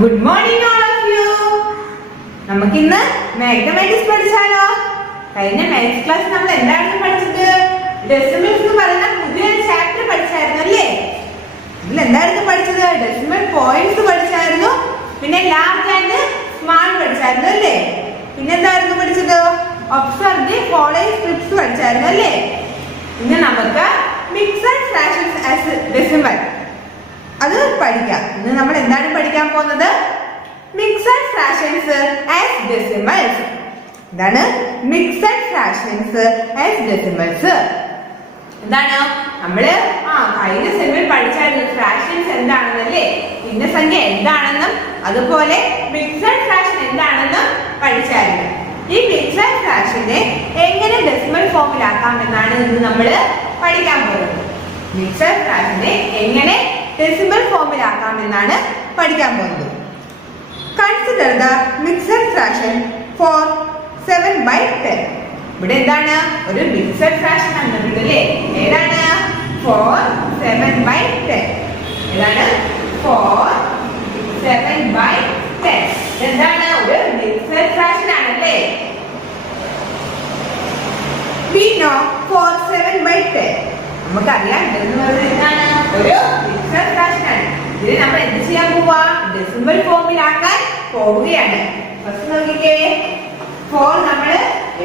Good morning all of you. നമുക്കിന്ന് mathematics പഠിച്ചാലോ? കഴിഞ്ഞ മാത്സ് ക്ലാസ് നമ്മൾ എന്താണ് പഠിച്ചത്? ഡെസിമൽസ് എന്ന് പറയുന്ന പുതിയൊരു ചാപ്റ്റർ പഠിച്ചായിരുന്നു അല്ലേ? ഇതിൽ എന്തായിരുന്നു പഠിച്ചത്? ഡെസിമൽ പോയിന്റ്സ് പഠിച്ചായിരുന്നു, പിന്നെ ലാർജ് ആൻഡ് സ്മാൾ പഠിച്ചായിരുന്നു അല്ലേ? പിന്നെ എന്തായിരുന്നു പഠിച്ചത്? ഒബ്സർവ് ദി ഫോളോയിങ് സ്ക്രിപ്റ്റ്സ് പഠിച്ചായിരുന്നു അല്ലേ? ഇന്ന് നമുക്ക് മിക്സഡ് ഫ്രാക്ഷൻസ് ആസ് ഡെസിമൽ അത് പഠിക്കാം. ഇന്ന് നമ്മൾ എന്താണ് പഠിക്കാൻ പോകുന്നത്? Mixed fractions as decimals. എന്താണ് മിക്സഡ് ഫ്രാക്ഷൻസ് ആസ് ഡെസിമൽസ്? എന്താണ് നമ്മള് കഴിഞ്ഞ സെമ്മിൽ പഠിച്ചായിരുന്നു ഫ്രാക്ഷൻസ് എന്താണെന്നല്ലേ, ഭിന്നസംഖ്യ എന്താണെന്നും അതുപോലെ മിക്സഡ് ഫ്രാക്ഷൻ എന്താണെന്നും പഠിച്ചായിരുന്നു. ഈ മിക്സഡ് ഫ്രാക്ഷനെ എങ്ങനെ ഡെസിമൽ ഫോമിലാക്കാമെന്നാണ് ഇന്ന് നമ്മൾ പഠിക്കാൻ പോകുന്നത്. മിക്സഡ് ഫ്രാക്ഷനെ എങ്ങനെ ഡെസിമൽ ഫോമിലാക്കാമെന്നാണ് പഠിക്കാൻ പോകുന്നത്. Consider the mixed fraction four 7/10. ഇവിടെ എന്താണ് ഒരു മിക്സഡ് ഫ്രാക്ഷൻ തന്നിട്ടുണ്ട് അല്ലേ? ഏതാണ്? 4 7/10. ഏതാണ്? 4 7/10. എന്താണ്? ഒരു മിക്സഡ് ഫ്രാക്ഷൻ ആണല്ലേ? We know 4 7/10. നമുക്കറിയാം എന്താണ് ഒരു മിക്സഡ് ഫ്രാക്ഷൻ ആണ്. ഇതിനെ നമ്മൾ എന്ത് ചെയ്യാൻ പോവാ? ഡെസിമൽ ഫോമിലാക്കാൻ പോവുകയാണ്. ഫസ്റ്റ് നോക്കിക്കേ, 4 നമ്മൾ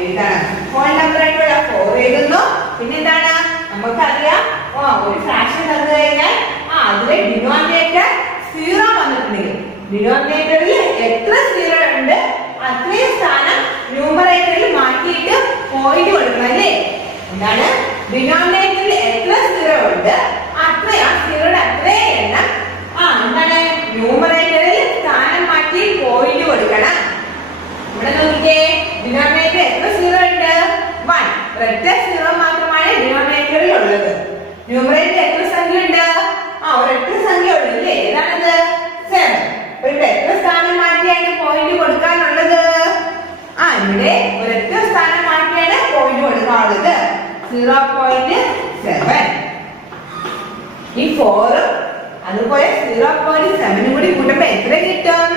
എഴുതണം. ഫോൺ നമ്പർ ആയിട്ടുള്ള 4 എഴുതുന്നു. പിന്നെ എന്താണ് നമുക്കറിയാം, ഒരു ഫ്രാക്ഷൻ തന്നു കഴിഞ്ഞാൽ അതിലെ ഡിനോമിനേറ്റർ 0 വന്നിട്ടുണ്ടെങ്കിൽ ഡിനോമിനേറ്ററിൽ എത്ര 0 ഉണ്ട് അത്രയും സ്ഥാനം ന്യൂമറേറ്ററിൽ മാറ്റിയിട്ട് പോയിന്റ് കൊടുക്കണം അല്ലേ? എന്താണ് ഡിനോമിനേറ്ററിൽ എത്ര 0 ഉണ്ട് അത്രയും ആ 0യുടെ അത്രയും എണ്ണം എന്താണ് ന്യൂമറേറ്ററിൽ സ്ഥാനം മാറ്റി പോയിന്റ് കൊടുക്കണം. ഇവിടെ നോക്കിക്കേ, ഡിനോമിനേറ്റർ എത്ര 0 ഉണ്ട്? 1. ഒരൊറ്റ 0 മാത്രമാണ് ഡിനോമിനേറ്ററിൽ ഉള്ളത്. ന്യൂമറേറ്റർ എത്ര സംഖ്യ ഉണ്ട്? ഒരൊറ്റ സംഖ്യ ഉള്ളൂ അല്ലേ? ഏതാണത്? 7. ഇവിടെ എത്ര സ്ഥാനം മാറ്റിയാണ് പോയിന്റ് കൊടുക്കാനുള്ളത്? ഇവിടെ ഒരൊറ്റ സ്ഥാനം മാറ്റിയാണ് പോയിന്റ് കൊടുക്കാനുള്ളത്. 0.7. ഈ 4 അതുപോലെ 0.7 കൂടി കൂട്ടുമ്പോ എത്ര കിട്ടും?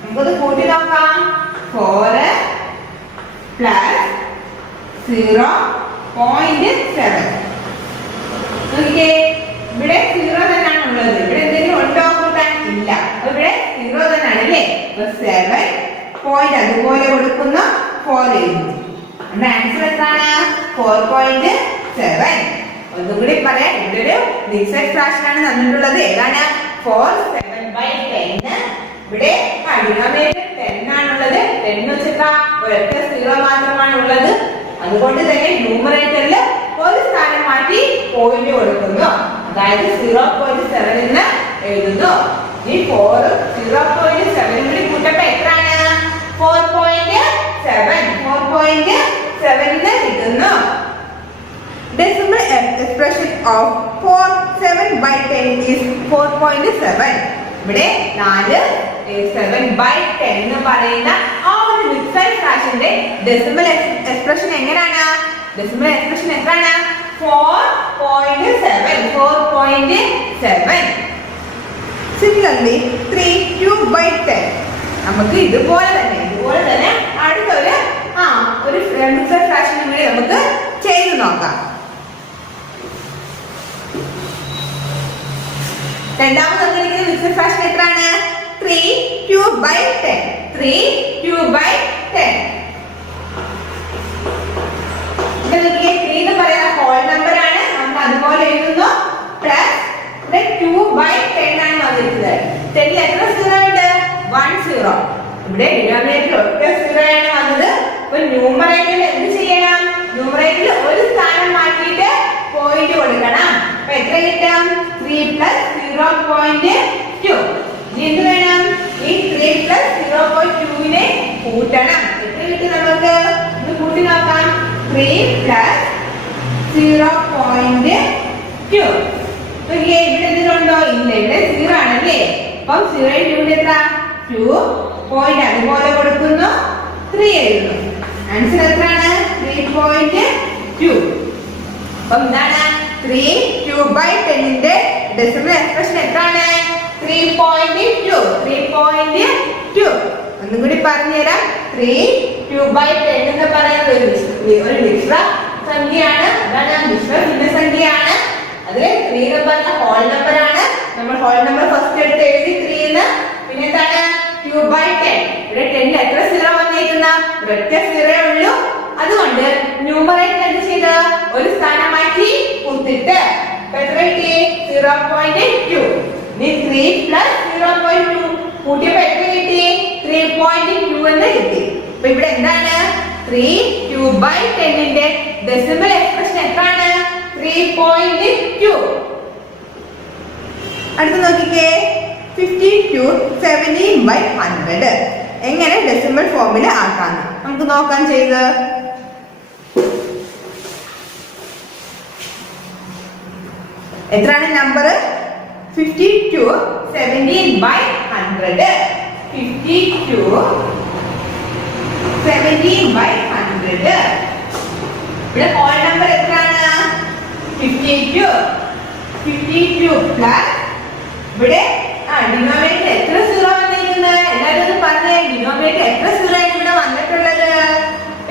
നമുക്കത് കൂട്ടി നോക്കാം. 4 പ്ലസ് 0.7. നോക്കിക്കേ, ഇവിടെ 0 തന്നെയാണ് ഉള്ളത്. ഇവിടെ എന്തെങ്കിലും ഉണ്ടോ കൂട്ടാൻ? ഇല്ല. അപ്പൊ ഇവിടെ 0 തന്നെയാണ് അല്ലേ? 7 പോയിന്റ് അതുപോലെ കൊടുക്കുന്ന 4 എഴുതുന്നു. നമ്മുടെ ആൻസർ എത്രയാണ്? 4.7. ഒന്നുകൂടി പറയാം, ഇവിടെ ഒരു മിക്സഡ് ഫ്രാക്ഷൻ ആണ് തന്നിട്ടുള്ളത്. ഏതാണ്? 4 7/10. ഇവിടെ ഡിനോമിനേറ്റർ 10 ആണുള്ളത്. 10 വെച്ചിട്ട് ഒരൊറ്റ 0 മാത്രമാണ് ഉള്ളത്. അതുകൊണ്ട് തന്നെ ന്യൂമറേറ്ററിൽ ഒരു സ്ഥാനം മാറ്റി പോയിന്റ് കൊടുക്കുന്നു. അതായത് 0.7 എന്ന് എഴുതുന്നു. ഈ 4 0.7 കൂടി കൂട്ടപ്പോ എത്രയാണ്? 4.7. 4.7 കിട്ടുന്നു. Decimal expression of 4 7/10 is 4.7. ഇവിടെ 4 7/10 എന്ന് പറയുന്ന ഒരു മിക്സഡ് ഫ്രാക്ഷന്റെ ഡെസിമൽ എക്സ്പ്രഷൻ എങ്ങനെയാണ്? ഡെസിമൽ എക്സ്പ്രഷൻ എത്രയാണ്? 4.7. 4.7. Similarly 3 3/10. നമുക്ക് ഇതുപോലെ തന്നെ അടുത്തൊരു മിക്സഡ് ഫ്രാക്ഷൻ കൂടി നമുക്ക് ചെയ്തു നോക്കാം. രണ്ടാമത് തന്നിരിക്കുന്ന മിക്സഡ് ഫ്രാക്ഷൻ എത്രയാണ്? 3 3/10. 3 3/10. 3 എന്ന് പറയുന്ന ഹോൾ നമ്പർ ആണ്. നമ്മൾ അതുപോലെ എഴുതുന്നു. പ്ലസ് 2/10 ആണ് വന്നിരിക്കുന്നത്. 10ൽ എത്ര 0 ഉണ്ട്? 1 0. ഇവിടെ ഡിനോമിനേറ്ററിൽ ഒറ്റ 0 ആണ് വന്നത്. അപ്പൊ ന്യൂമറേറ്ററിൽ എന്ത് ചെയ്യണം? ന്യൂമറേറ്ററിൽ ഒരു സ്ഥാനം മാറ്റിയിട്ട് പോയിന്റ് കൊടുക്കണം. അപ്പൊ എത്ര കിട്ടും? 3 + 0.2. എന്ത് വേണം? ഈ 3 + 0.2നെ കൂട്ടണം. എത്ര കിട്ടും നമുക്ക്? ഇത് കൂട്ടി നോക്കാം. 3 + 0.2. ഇവിടെ എന്തിനുണ്ടോ? ഇല്ല, ഇവിടെ 0 ആണല്ലേ? അപ്പം 0 × എത്ര? 2. പോയിന്റ് അതുപോലെ കൊടുക്കുന്നു. 3 എഴുതുന്നു. ആൻസർ എത്രയാണ്? 3.2. അപ്പം എന്താണ് 3 2/10 ഡെസിമൽ എക്സ്പ്രഷൻ എത്രയാണ്? 3.2. 3.2. ഒന്നും കൂടി പറഞ്ഞുതരാം. 3 2/10 എന്ന് പറയുന്നത് ഒരു മിശ്ര സംഖ്യയാണ്. അതാണ് മിശ്ര ഭിന്നസംഖ്യയാണ്. അതിൽ 3 എന്ന് പറഞ്ഞ ഹോൾ നമ്പർ ആണ്. നമ്മൾ ഹോൾ നമ്പർ ഫസ്റ്റ് എടുത്ത് എഴുതി 3 എന്ന്. പിന്നെ എന്താണ് 2/10. ഇവിടെ 10 എത്ര സീറോ വന്നേക്കുന്ന ഒരൊറ്റ സീറോ ഉള്ളൂ. അതുകൊണ്ട് ന്യൂമറേറ്റർ എന്ത് ചെയ്ത് ഒരു സ്ഥാനം മാറ്റി കൂട്ടിട്ട് എത്ര കിട്ടി 0.2. ഇനി 3 പ്ലസ് 0.2 കൂട്ടിയപ്പോ എത്ര കിട്ടി 3.2 എന്ന് കിട്ടി. അപ്പൊ ഇവിടെ എന്താണ് 3 2/10ന്റെ ഡെസിമൽ എക്സ്പ്രഷൻ എത്രയാണ് 3.2. അടുത്ത നോക്കിക്കേ 52 17/100 എങ്ങനെ ഡെസിമൽ ഫോമിൽ ആക്കാന്ന് നമുക്ക് നോക്കാൻ ചെയ്ത്. എത്രയാണ് നമ്പർ 52 17/100. 52 17/100. ഇവിടെ ഹോൾ നമ്പർ എത്രയാണ് 52. 52 പ്ലസ് ഇവിടെ ഡിനോമിനേറ്റർ എത്ര സീറോ വന്നിരിക്കുന്നത് എല്ലാവരും ഒന്ന് പറഞ്ഞേ. ഡിനോമിനേറ്റർ എത്ര സീറോ ആണ് ഇവിടെ വന്നിട്ടുള്ളത്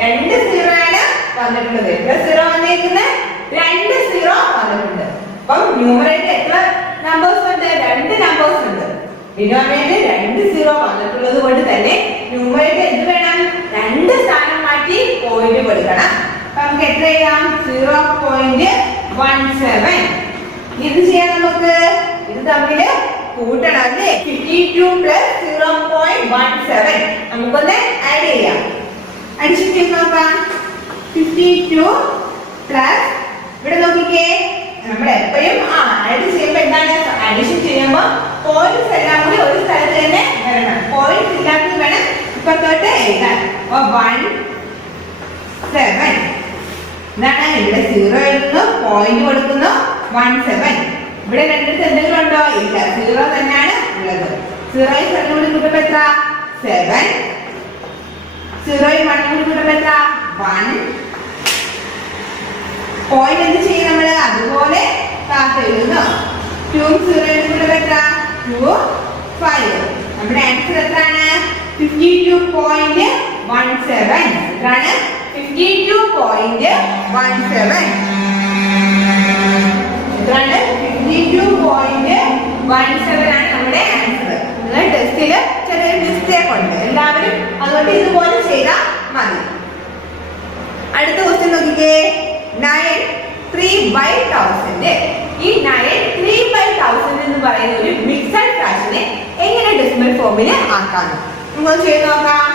2 സീറോ ആണ് വന്നിട്ടുള്ളത്. എത്ര സീറോ വന്നിരിക്കുന്നത് 2 സീറോ വന്നിട്ടുണ്ട്. അപ്പം ന്യൂമറേറ്റർ എത്ര നമ്പേഴ്സ് ഉണ്ട് 2 നമ്പേഴ്സ് ഉണ്ട്. ഡിനോമിനേറ്റർ 2 സീറോ വന്നിട്ടുള്ളത് കൊണ്ട് തന്നെ ന്യൂമറേറ്റർ എന്ത് വേണം 2 സ്ഥാനം മാറ്റി പോയിന്റ് കൊടുക്കണം. അപ്പൊ നമുക്ക് എത്ര എഴുതാം 0.17. ഇത് ചെയ്യാൻ നമുക്ക് ഇത് തമ്മില് കൂട്ടണം അല്ലേ. 52 പ്ലസ് 0.17 നമുക്കൊന്ന് ആഡ് ചെയ്യാം. അഡിഷൻ ചെയ്ത് നോക്കാം. 52 പ്ലസ് ഇവിടെ നോക്കിക്കേ നമ്മൾ എപ്പോഴും ആഡ് ചെയ്യുമ്പോ എന്താണ് അഡിഷൻ ചെയ്യുമ്പോ പോയിന്റ്സ് എല്ലാം കൂടി ഒരു സ്ഥലത്ത് തന്നെ വരണം. പോയിന്റ്സ് ഇല്ലാത്തത് വേണം ഇപ്പത്തോട്ട് എഴുതാൻ. 17 എന്താണ് ഇവിടെ 0 എഴുതുന്നു പോയിന്റ് കൊടുക്കുന്നു 17. ഇവിടെ രണ്ടിടത്ത് എന്തെങ്കിലും ഉണ്ടോ ഇല്ല 0 തന്നെയാണ് ഉള്ളത്. 0 7 കൂടി കൂട്ടുമ്പോ എത്ര 7. 0 1 കൂടി കൂട്ടുമ്പോ എത്ര 1. പോയിന്റ് എന്ത് ചെയ്യും നമ്മള് അതുപോലെ കാത്ത് എഴുതുന്നു. 2 0 കൂട്ടുമ്പോ എത്ര 2 5. നമ്മുടെ ആൻസർ എത്രയാണ് 52.17. എത്രയാണ് 52.17. എത്രയാണ് 52.17 ആണ് നമ്മുടെ ആൻസർ. നിങ്ങൾ ടെസ്റ്റില് ചെറിയ മിസ്റ്റേക്ക് ഉണ്ട് എല്ലാവരും, അതുകൊണ്ട് ഇതുപോലെ ചെയ്താൽ മതി. അടുത്ത ക്വസ്റ്റ്യൻ നോക്കിക്കേ 9 3/1000. ഈ 9 3/1000 എന്ന് പറയുന്ന ഒരു മിക്സഡ് ഫ്രാക്ഷനെ എങ്ങനെ ഡെസിമൽ ഫോമിൽ ആക്കാന്ന് നമുക്ക് ചെയ്ത് നോക്കാം.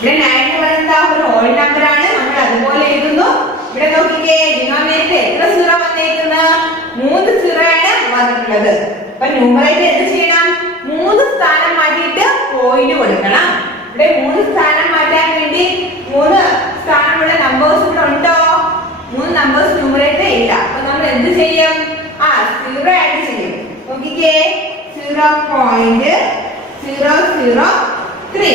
ഇവിടെ 9 എന്ന് പറയുന്നത് ഒരു ഹോൾ നമ്പർ ആണ്. നമ്മൾ അതുപോലെ എഴുതുന്നു. ഇവിടെ നോക്കിക്കേ ഡിനോമിനേറ്റർ എത്ര സീറോ വന്നേക്കുന്നത് 3 സീറോ ആണ് വന്നിട്ടുള്ളത്. അപ്പൊ ന്യൂമറേറ്റർ എന്ത് ചെയ്യണം 3 സ്ഥാനം മാറ്റിയിട്ട് പോയിന്റ് കൊടുക്കണം. ഇവിടെ 3 സ്ഥാനം മാറ്റാൻ വേണ്ടി 3 സ്ഥാനമുള്ള നമ്പേഴ്സ് ഇവിടെ ഉണ്ടോ 3 നമ്പേഴ്സ് ന്യൂമറേറ്റർ ഇല്ല. അപ്പൊ നമ്മൾ എന്ത് ചെയ്യും 0 ആഡ് ചെയ്യും. നോക്കിക്കേ 0.003.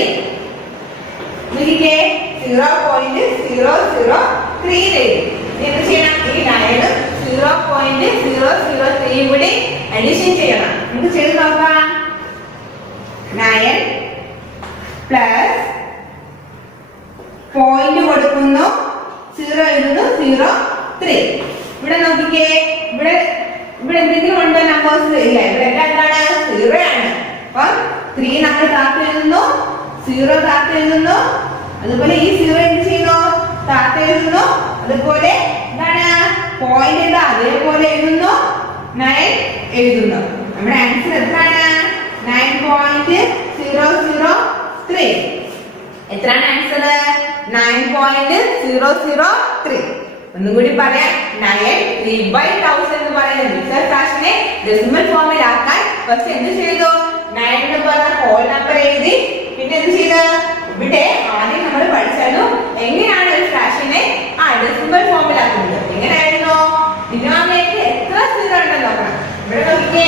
നോക്കിക്കേ 0.003 എന്ത് ചെയ്യണം ഈ 9 0.003 കൂടി അഡിഷൻ ചെയ്യണം. നമുക്ക് ചെയ്ത് നോക്കാം. 9 പ്ലസ് പോയിന്റ് കൊടുക്കുന്നു 0 എഴുതുന്നു 0.3. ഇവിടെ നോക്കിക്കേ ഇവിടെ എന്തെങ്കിലും ഉണ്ടോ നമ്പേഴ്സ് ഇല്ല. ഇവിടെ എല്ലാം എന്താണ് 0 ആണ്. അപ്പൊ 3 നമ്മൾ താത്ത് എഴുതുന്നു 0 താത്ത് എഴുതുന്നു. അതുപോലെ ഈ 0 എന്ത് ചെയ്യുന്നു താത്ത് എഴുതുന്നു. അതുപോലെ എന്താണ് പോയിന്റ് അതേപോലെ എഴുതുന്നു 9 എഴുതുന്നു. നമ്മുടെ ആൻസർ എത്രയാണ് 9.003. എത്രയാണ് ആൻസർ 9.003. ഒന്നും കൂടി പറയാം. 9 3/1000 എന്ന് പറയുന്ന മിക്സഡ് ഫ്രാക്ഷനെ ഡെസിമൽ ഫോമിൽ ആക്കാൻ ഫസ്റ്റ് എന്ത് ചെയ്തു 9 എന്ന് പറഞ്ഞ ഹോൾ നമ്പർ എഴുതി. പിന്നെ എന്ത് ചെയ്ത് ഇവിടെ ആദ്യം നമ്മൾ പഠിച്ചാലും എങ്ങനെയാണ് ഒരു ഫ്രാക്ഷനെ ഡെസിമൽ ഫോമിൽ ആക്കുന്നത്. എങ്ങനെയായിരുന്നു ഡിനോമിനേറ്റർ എത്ര സീറോ ഉണ്ടെന്ന് നോക്കണം. ഇവിടെ നോക്കിക്കേ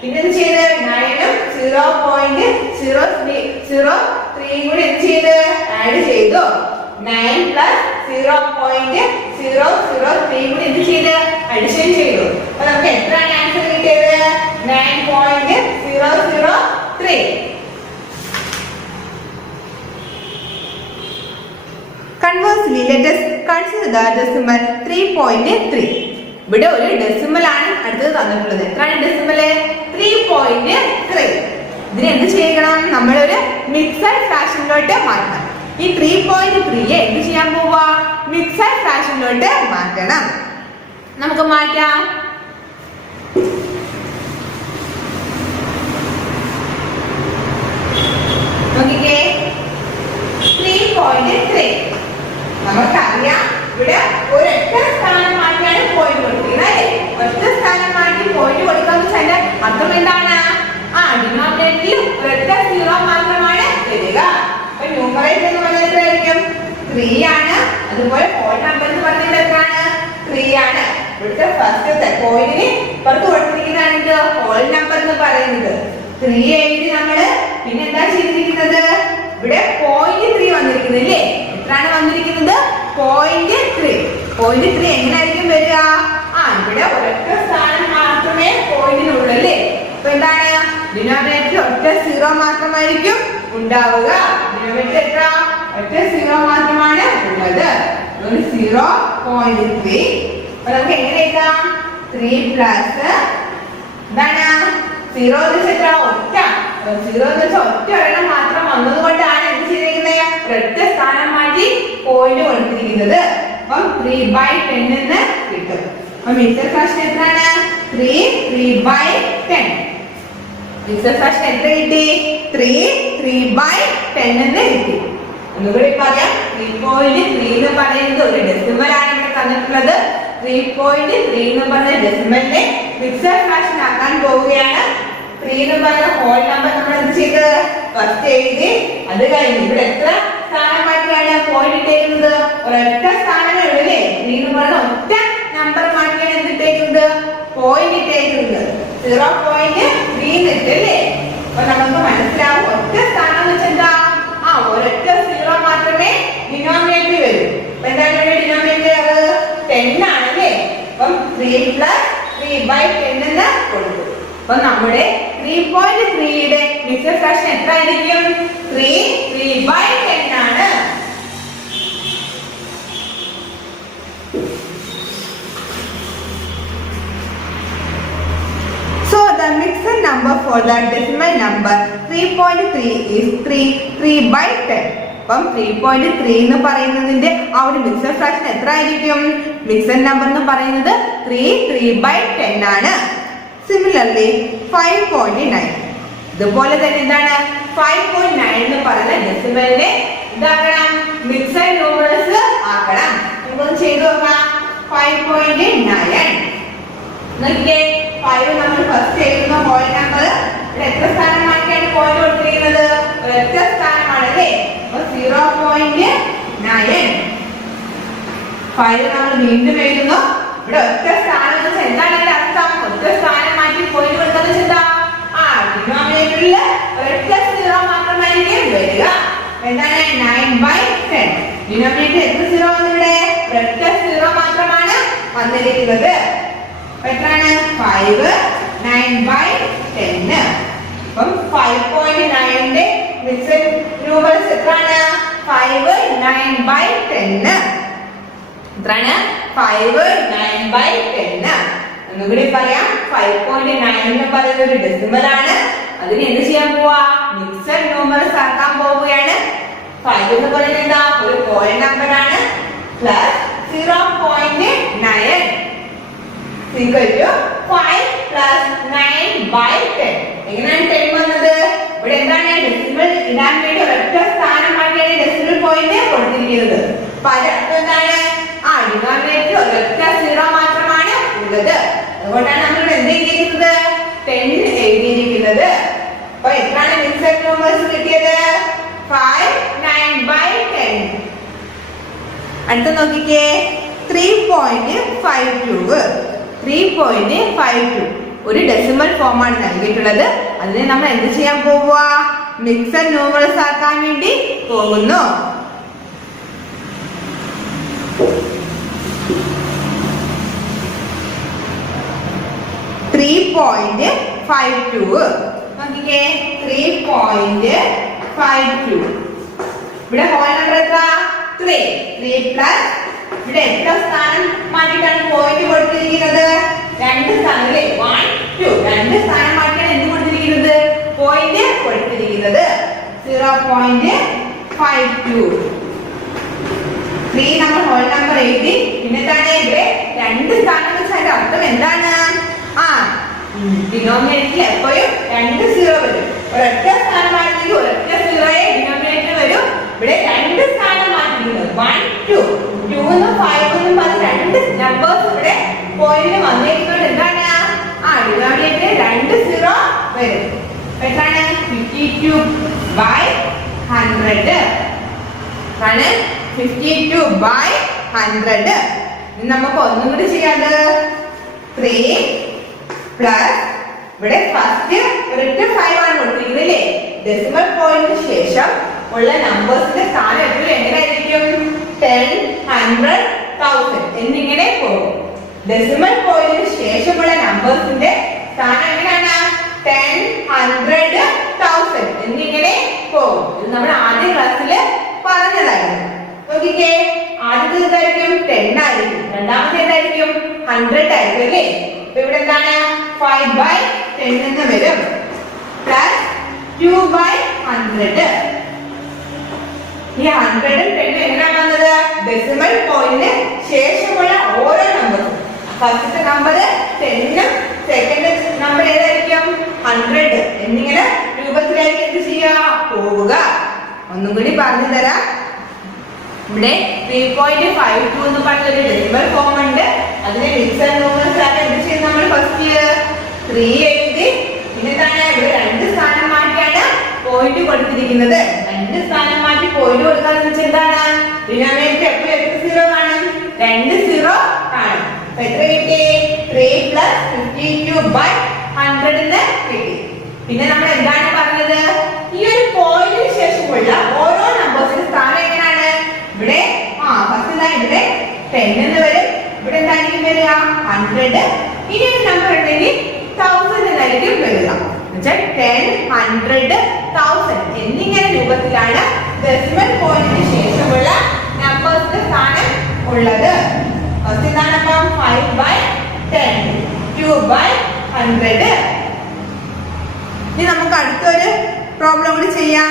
പിന്നെ എന്ത് ചെയ്ത് 9ഉം 0.03 കൂടി എന്ത് ചെയ്ത് ആഡ് ചെയ്തു. 9 പ്ലസ് 0.003 കൂടി എന്ത് ചെയ്ത് അഡിഷൻ ചെയ്തു. അപ്പൊ നമുക്ക് എത്രയാണ് ആൻസർ കിട്ടിയത്? 9.003. Conversely, let us consider the decimal 3.3. ഇവിടെ ഒരു ഡെസിമൽ ആണ് അടുത്തത് തന്നിട്ടുള്ളത്. എത്രയാണ് ഡെസിമൽ? 3.3. ഇതിന് എന്ത് ചെയ്യണം? നമ്മളൊരു മിക്സഡ് ഫ്രാക്ഷനിലോട്ട് മാറ്റണം. ഈ 3.3 എന്ത് ചെയ്യാൻ പോവാ? മിക്സഡ് ഫ്രാക്ഷനിലോട്ട് മാറ്റണം. നമുക്ക് മാറ്റാം. നോക്കിക്കേ, 3.3 നമുക്കറിയാം. ഇവിടെ ഒരൊറ്റ സ്ഥാനം മാറ്റിയാണ് പോയിന്റ് കൊടുക്കുന്നത് അല്ലേ? ഒറ്റ സ്ഥാനം മാറ്റി പോയിന്റ് കൊടുക്കാന്ന് വെച്ചാൽ അർത്ഥം എന്താണ്? ഡിനോമിനേറ്ററിൽ ഒരൊറ്റ 0 മാത്രമാണ് വരിക. അപ്പൊ ന്യൂമറേറ്റർ എന്ന് പറഞ്ഞാൽ എത്രയായിരിക്കും? 3 ആണ്. അതുപോലെ ഹോൾ നമ്പർ എന്ന് പറഞ്ഞാൽ എത്രയാണ്? 3 ആണ്. ഇവിടുത്തെ ഫസ്റ്റത്തെ പോയിന്റിന് പുറത്ത് കൊടുത്തിരിക്കുന്നതാണ് ഹോൾ നമ്പർ എന്ന് പറയുന്നത്. 3 എഴുതി നമ്മള് പിന്നെ എന്താ ചെയ്തിരിക്കുന്നത്? ഇവിടെ 0.3 വന്നിരിക്കുന്നില്ലേ? എത്രയാണ് വന്നിരിക്കുന്നത്? 0.3. 0.3 എങ്ങനെയായിരിക്കും വരിക? ഇവിടെ ഒരൊറ്റ സ്ഥാനം മാത്രമേ പോയിന്റിനുള്ളൂ അല്ലേ? അപ്പൊ എന്താണ്? ഡിനോമിനേറ്റർ ഒറ്റ 0 മാത്രമായിരിക്കും ഉണ്ടാവുക. ഡിനോമിനേറ്റർ എത്ര? ഒറ്റ 0 മാത്രമാണ് ഉള്ളത്. 0.3. അപ്പൊ നമുക്ക് എങ്ങനെ എഴുതാം? 3 പ്ലസ് എന്താണ്? 0 എന്ന് വെച്ചാൽ ഒറ്റ 0 എന്ന് വെച്ചാൽ ഒറ്റ ഒരെണ്ണം മാത്രം വന്നത് കൊണ്ടാണ് എന്ത് ചെയ്തിരിക്കുന്നത്? ഒരൊറ്റ സ്ഥാനം മാറ്റി പോയിന്റ് കൊടുത്തിരിക്കുന്നത്. അപ്പം 3/10 എന്ന് കിട്ടും. അപ്പൊ മിക്സഡ് ഫ്രാക്ഷൻ എത്രയാണ്? 3/10. മിക്സഡ് ഫ്രാക്ഷൻ എത്ര കിട്ടി? 3/10 എന്ന് കിട്ടി. ഒന്നുകൂടി പറയാം. 3.3 എന്ന് പറയുന്നത് ഒരു ഡെസിമൽ ആണ് ഇവിടെ തന്നിട്ടുള്ളത്. 3.3 എന്ന് പറഞ്ഞ ഡെസിമലിനെ മിക്സഡ് ഫ്രാക്ഷൻ ആക്കാൻ പോവുകയാണ്. 3 എന്ന് പറഞ്ഞ ഹോൾ നമ്പർ നമ്മൾ എന്ത് ചെയ്ത് ഫസ്റ്റ് എഴുതി. അത് കഴിഞ്ഞ് ഇവിടെ എത്ര സ്ഥാനം മാറ്റിയാണ് പോയിന്റ് ഇട്ടേക്കുന്നത്? ഒരൊറ്റ സ്ഥാനമേ ഉള്ളൂ അല്ലേ? 3 എന്ന് പറഞ്ഞ ഒറ്റ നമ്പർ മാറ്റിയാണ് എന്തിട്ടേക്കുന്നത്? പോയിന്റ് ഇട്ടേക്കുന്നത്. 0.3 ഇട്ടല്ലേ? അപ്പൊ നമുക്ക് മനസ്സിലാവും ഒറ്റ സ്ഥാനം എന്ന് വെച്ചാൽ എന്താ? ഒരൊറ്റ 0 മാത്രമേ ഡിനോമിനേറ്റർ വരൂ. അപ്പൊ എന്താണ് ഇവിടെ ഡിനോമിനേറ്റർ? 10 ആണല്ലേ? അപ്പം 3 പ്ലസ് 3/10 എന്ന് കൊടുത്തു. അപ്പൊ നമ്മുടെ 3.3യുടെ മിക്സഡ് ഫ്രാക്ഷൻ എത്ര ആയിരിക്കും? 3/10 ആണ്. So the mixed number for the decimal number 3.3 is 3/10. അപ്പം 3.3 എന്ന് പറയുന്നതിന്റെ ആ ഒരു മിക്സഡ് ഫ്രാക്ഷൻ എത്ര ആയിരിക്കും? മിക്സഡ് നമ്പർ എന്ന് പറയുന്നത് 3/10 ആണ്. സിമിലർലി 5.9 ഇതുപോലെ തന്നെ എന്താണ്? 5.9 എന്ന് പറയുന്ന ഡെസിമലിനെ ഇതാക്കണം, മിക്സഡ് ന്യൂമറൽസ് ആക്കണം. നമുക്കൊന്ന് ചെയ്തു നോക്കാം. 5.9 നോക്കിയേ, 5 നമ്മൾ ഫസ്റ്റ് എഴുതുന്ന ഹോൾ നമ്പർ. ഇവിടെ എത്ര സ്ഥാനം മാറ്റിയാണ് പോയിന്റ് കൊടുത്തിരിക്കുന്നത്? ഒരൊറ്റ സ്ഥാനമാണ് അല്ലേ? അപ്പൊ 0.9. 5 നമ്മൾ വീണ്ടും എഴുതുന്നു. ഇവിടെ ഒറ്റ സ്ഥാനം എന്ന് വെച്ചാൽ എന്താണ് അതിന്റെ അർത്ഥം? ഒറ്റ സ്ഥാനം മാറ്റി പോയിന്റ് കൊടുക്കുന്നത് എന്താ? ഡിനോമിനേറ്ററിൽ ഒരൊറ്റ 0 മാത്രമായിരിക്കും വരിക. എന്താണ്? 9/10. ഡിനോമിനേറ്റർ എത്ര 0 വന്നിവിടെ? ഒരൊറ്റ 0 മാത്രമാണ് വന്നിരിക്കുന്നത്. എത്രയാണ്? 5 9/10. അപ്പം 5.9ന്റെ മിക്സഡ് ന്യൂമറൽസ് എത്രയാണ്? 5 9/10. എത്രയാണ്? 5 9/10. ഒന്നുകൂടി പറയാം. 5.9 എന്ന് പറയുന്ന ഒരു ഡെസിമൽ ആണ്. അതിന് എന്ത് ചെയ്യാൻ പോവാ? മിക്സഡ് ന്യൂമറൽസ് ആക്കാൻ പോവുകയാണ്. 5 എന്ന് പറയുന്നത് എന്താ? ഒരു ഹോൾ നമ്പർ ആണ്. Plus 0.9 equal to 5 plus 9/10. എങ്ങനെയാണ് 10 വന്നത്? ഇവിടെ എന്താണ്? ഡെസിമൽ ഇടാൻ വേണ്ടി ഒരൊറ്റ സ്ഥാനം മാറ്റിയാണ് ഡെസിമൽ പോയിന്റ് കൊടുത്തിരിക്കുന്നത്. അപ്പൊ അതിനർത്ഥം എന്താണ്? ഡിനോമിനേറ്റർ ഒരൊറ്റ 0 മാത്രമാണ് ഉള്ളത്. അതുകൊണ്ടാണ് നമ്മൾ എന്ത് എഴുതിയിരിക്കുന്നത്? 10 എഴുതിയിരിക്കുന്നത്. അപ്പൊ എത്രയാണ് മിക്സഡ് ന്യൂമറൽസ് കിട്ടിയത്? 5 9/10. അടുത്ത നോക്കിക്കേ, 3.52. 3.52 ഒരു ഡെസിമൽ ഫോം ആണ് നൽകിയിട്ടുള്ളത്. അതിനെ നമ്മൾ എന്ത് ചെയ്യാൻ പോവുക? മിക്സഡ് ന്യൂമറൽസ് ആക്കാൻ വേണ്ടി പോകുന്നു. നോക്കിക്കേ, 3.52. ഇവിടെ ഹോൾ നമ്പർ എത്ര? 3 പ്ലസ് ഇവിടെ എത്ര സ്ഥാനം മാറ്റിയിട്ടാണ് പോയിന്റ് കൊടുത്തിരിക്കുന്നത്? 2 സ്ഥാനം അല്ലേ? 1 2 2 സ്ഥാനം മാറ്റിയാണ് എന്ത് കൊടുത്തിരിക്കുന്നത്? പോയിന്റ് കൊടുത്തിരിക്കുന്നത്. 0.52. 3 നമ്മൾ ഹോൾ നമ്പർ എഴുതി. പിന്നെ എന്താണ് ഇവിടെ 2 സ്ഥാനം വെച്ചതിന്റെ അർത്ഥം എന്താണ്? ഡിനോമിനേറ്ററിൽ എപ്പോഴും 2 0 വരും. ഒരൊറ്റ സ്ഥാനം മാറ്റി ഒരൊറ്റ 0 ഡിനോമിനേറ്റർ വരും. ഇവിടെ 2 സ്ഥാനം മാറ്റിയിരിക്കുന്നത് 1 2 2 നും 5 നും പറഞ്ഞ 2 നമ്പേഴ്സ് ഇവിടെ പോയിന്റിൽ വന്നിരിക്കുന്നത് എന്താണ്? ഡിനോമിനേറ്റർ 2 0 വരും. എത്രയാണ്? 52/100 ആണ്. 52/100. നമുക്ക് ഒന്നും കൂടി ചെയ്യാതെ 3 പ്ലസ് ഇവിടെ ഫസ്റ്റ് ഒരൊറ്റ 5 ആണ് കൊടുത്തിരിക്കുന്നത് അല്ലേ? ഡെസിമൽ പോയിന്റിന് ശേഷം ഉള്ള നമ്പേഴ്സിന്റെ സ്ഥാനം എപ്പോഴും എങ്ങനെയായിരിക്കും? 10 100 1000 എന്നിങ്ങനെ പോകും. ഡെസിമൽ പോയിന്റിന് ശേഷമുള്ള നമ്പേഴ്സിന്റെ സ്ഥാനം എങ്ങനെയാണ്? 10 100 1000 എന്നിങ്ങനെ പോകും. ഇത് നമ്മൾ ആദ്യ ക്ലാസ്സിൽ പറഞ്ഞതായിരുന്നു. നോക്കിക്കേ, ആദ്യത്തെ എന്തായിരിക്കും? 10 ആയിരിക്കും. രണ്ടാമത്തെ എന്തായിരിക്കും? 100 ആയിരിക്കും അല്ലേ? ഇവിടെ എന്താണ്? 5/10 എന്ന് വരും. പ്ലസ് 2/100. ഈ 100 ഉം 10 എങ്ങനെയാണ് വന്നത്? ഡെസിമൽ പോയിന്റിന് ശേഷമുള്ള ഓരോ നമ്പറും. ഫസ്റ്റത്തെ നമ്പർ 10 ഉം സെക്കൻഡ് നമ്പർ ഏതായിരിക്കും? 100 എന്നിങ്ങനെ രൂപത്തിലായിരിക്കും എന്ത് ചെയ്യുക? പോവുക. ഒന്നും കൂടി പറഞ്ഞു തരാം. ഇവിടെ 3.52 എന്ന് പറഞ്ഞൊരു ഡെസിമൽ ഫോം ഉണ്ട്. അതിനെ മിക്സഡ് ന്യൂമറൽസ് ആക്കാൻ എന്ത് ചെയ്യും? നമ്മൾ ഫസ്റ്റ് 3 എഴുതി. പിന്നെ എന്താണ്? ഇവിടെ 2 സ്ഥാനം മാറ്റിയാണ് പോയിന്റ് കൊടുത്തിരിക്കുന്നത്. 2 സ്ഥാനം മാറ്റി പോയിന്റ് കൊടുക്കാന്ന് വെച്ചാൽ എന്താണ്? ഡിനോമിനേറ്റർ എപ്പോഴും എത്ര 0 കാണും? 2 0 കാണും. അപ്പൊ എത്ര കിട്ടി? 3 പ്ലസ് 52/100 എന്ന് കിട്ടി. പിന്നെ നമ്മൾ എന്താണ് പറഞ്ഞത്? ഈ ഒരു പോയിന്റിന് ശേഷമുള്ള ഓരോ നമ്പേഴ്സിന്റെ സ്ഥാനം എങ്ങനെയാണ്? ഇവിടെ ഫസ്റ്റ് ഇവിടെ 10 എന്ന് വരും. ഇവിടെ എന്തായിരിക്കും വരിക? 100. ഇനി ഒരു നമ്പർ ഉണ്ടെങ്കിൽ 1000 എന്നായിരിക്കും വരിക. എന്നുവെച്ചാൽ 10 100 1000 എന്നിങ്ങനെ രൂപത്തിലാണ് ഡെസിമൽ പോയിന്റിന് ശേഷമുള്ള നമ്പേഴ്സിന്റെ സ്ഥാനം ഉള്ളത്. ഫസ്റ്റ് എന്താണ്? അപ്പം 5/10 2/100. ഇനി നമുക്ക് അടുത്തൊരു പ്രോബ്ലം കൂടി ചെയ്യാം.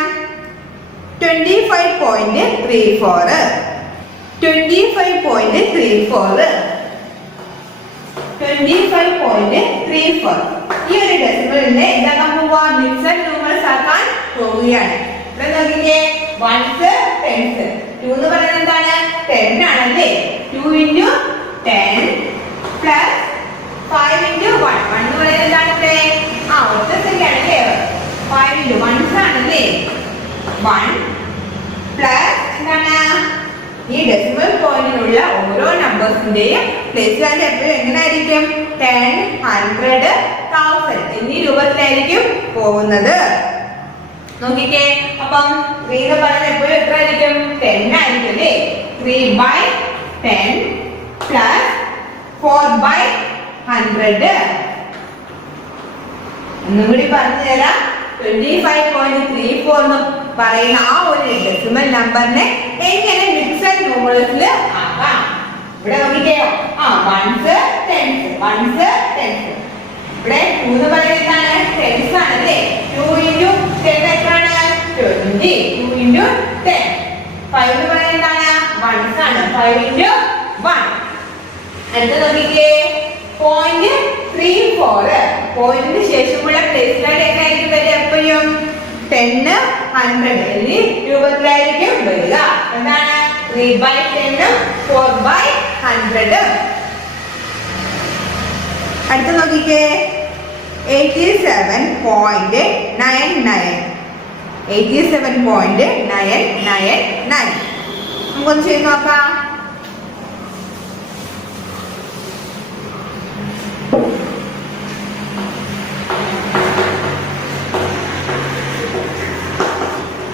25.34 ഈ ഒരു ഡെസിമലിനെ എന്താക്കാൻ പോവാ? മിക്സഡ് ന്യൂമറൽസ് ആക്കാൻ പോവുകയാണ്. ഇവിടെ നോക്കിക്കേ, 1s 10s. 2 എന്ന് പറയുന്നത് എന്താണ്? 10 ആണല്ലേ? 2 × 10 പ്ലസ് 5 × 1 1 എന്ന് പറയുന്നത് എന്താണ്? ഇവിടെ ഒറ്റ സംഖ്യയാണല്ലേ? 5 × 1s ആണല്ലേ? 1 പ്ലസ് എന്താണ്? ഈ ഡെസിമൽ പോയിന്റിലുള്ള ഓരോ നമ്പേഴ്സിന്റെയും പ്ലേസ് വാല്യൂ എപ്പോഴും എങ്ങനെയായിരിക്കും? 10 100 1000 എന്നീ രൂപത്തിലായിരിക്കും പോകുന്നത്. നോക്കിക്കേ, അപ്പം 3 എന്ന് പറയുന്നത് എപ്പോഴും എത്ര ആയിരിക്കും? 10 ആയിരിക്കും അല്ലേ? 3/10 പ്ലസ് 4/100. ഒന്നും കൂടി പറഞ്ഞു തരാം. 25.34 എന്ന് പറയുന്ന ആ ഒരു ഡെസിമൽ നമ്പറിനെ എങ്ങനെ മിക്സഡ് ന്യൂമറൽസിൽ ആക്കാം? ഇവിടെ നോക്കിക്കേ, 1s 10s 1s 10s. ഇവിടെ 2 എന്ന് പറയുന്നത് എന്താണ്? 10s ആണല്ലേ? 2 × 10 എത്രയാണ്? 20. 2 × 10. 5 എന്ന് പറയുന്നത് എന്താണ്? 1s ആണ്. 5 × 1. അടുത്ത നോക്കിക്കേ, 0.34 പോയിന്റിന് ശേഷമുള്ള പ്ലേസ് വാല്യൂ എങ്ങനെയായിരിക്കും വരിക? എപ്പോഴും 10 100 എന്നീ രൂപത്തിലായിരിക്കും വരിക. എന്താണ്? 3/10 4/100. അടുത്ത നോക്കിക്കേ, 87.999 നമുക്കൊന്ന് ചെയ്ത് നോക്കാം.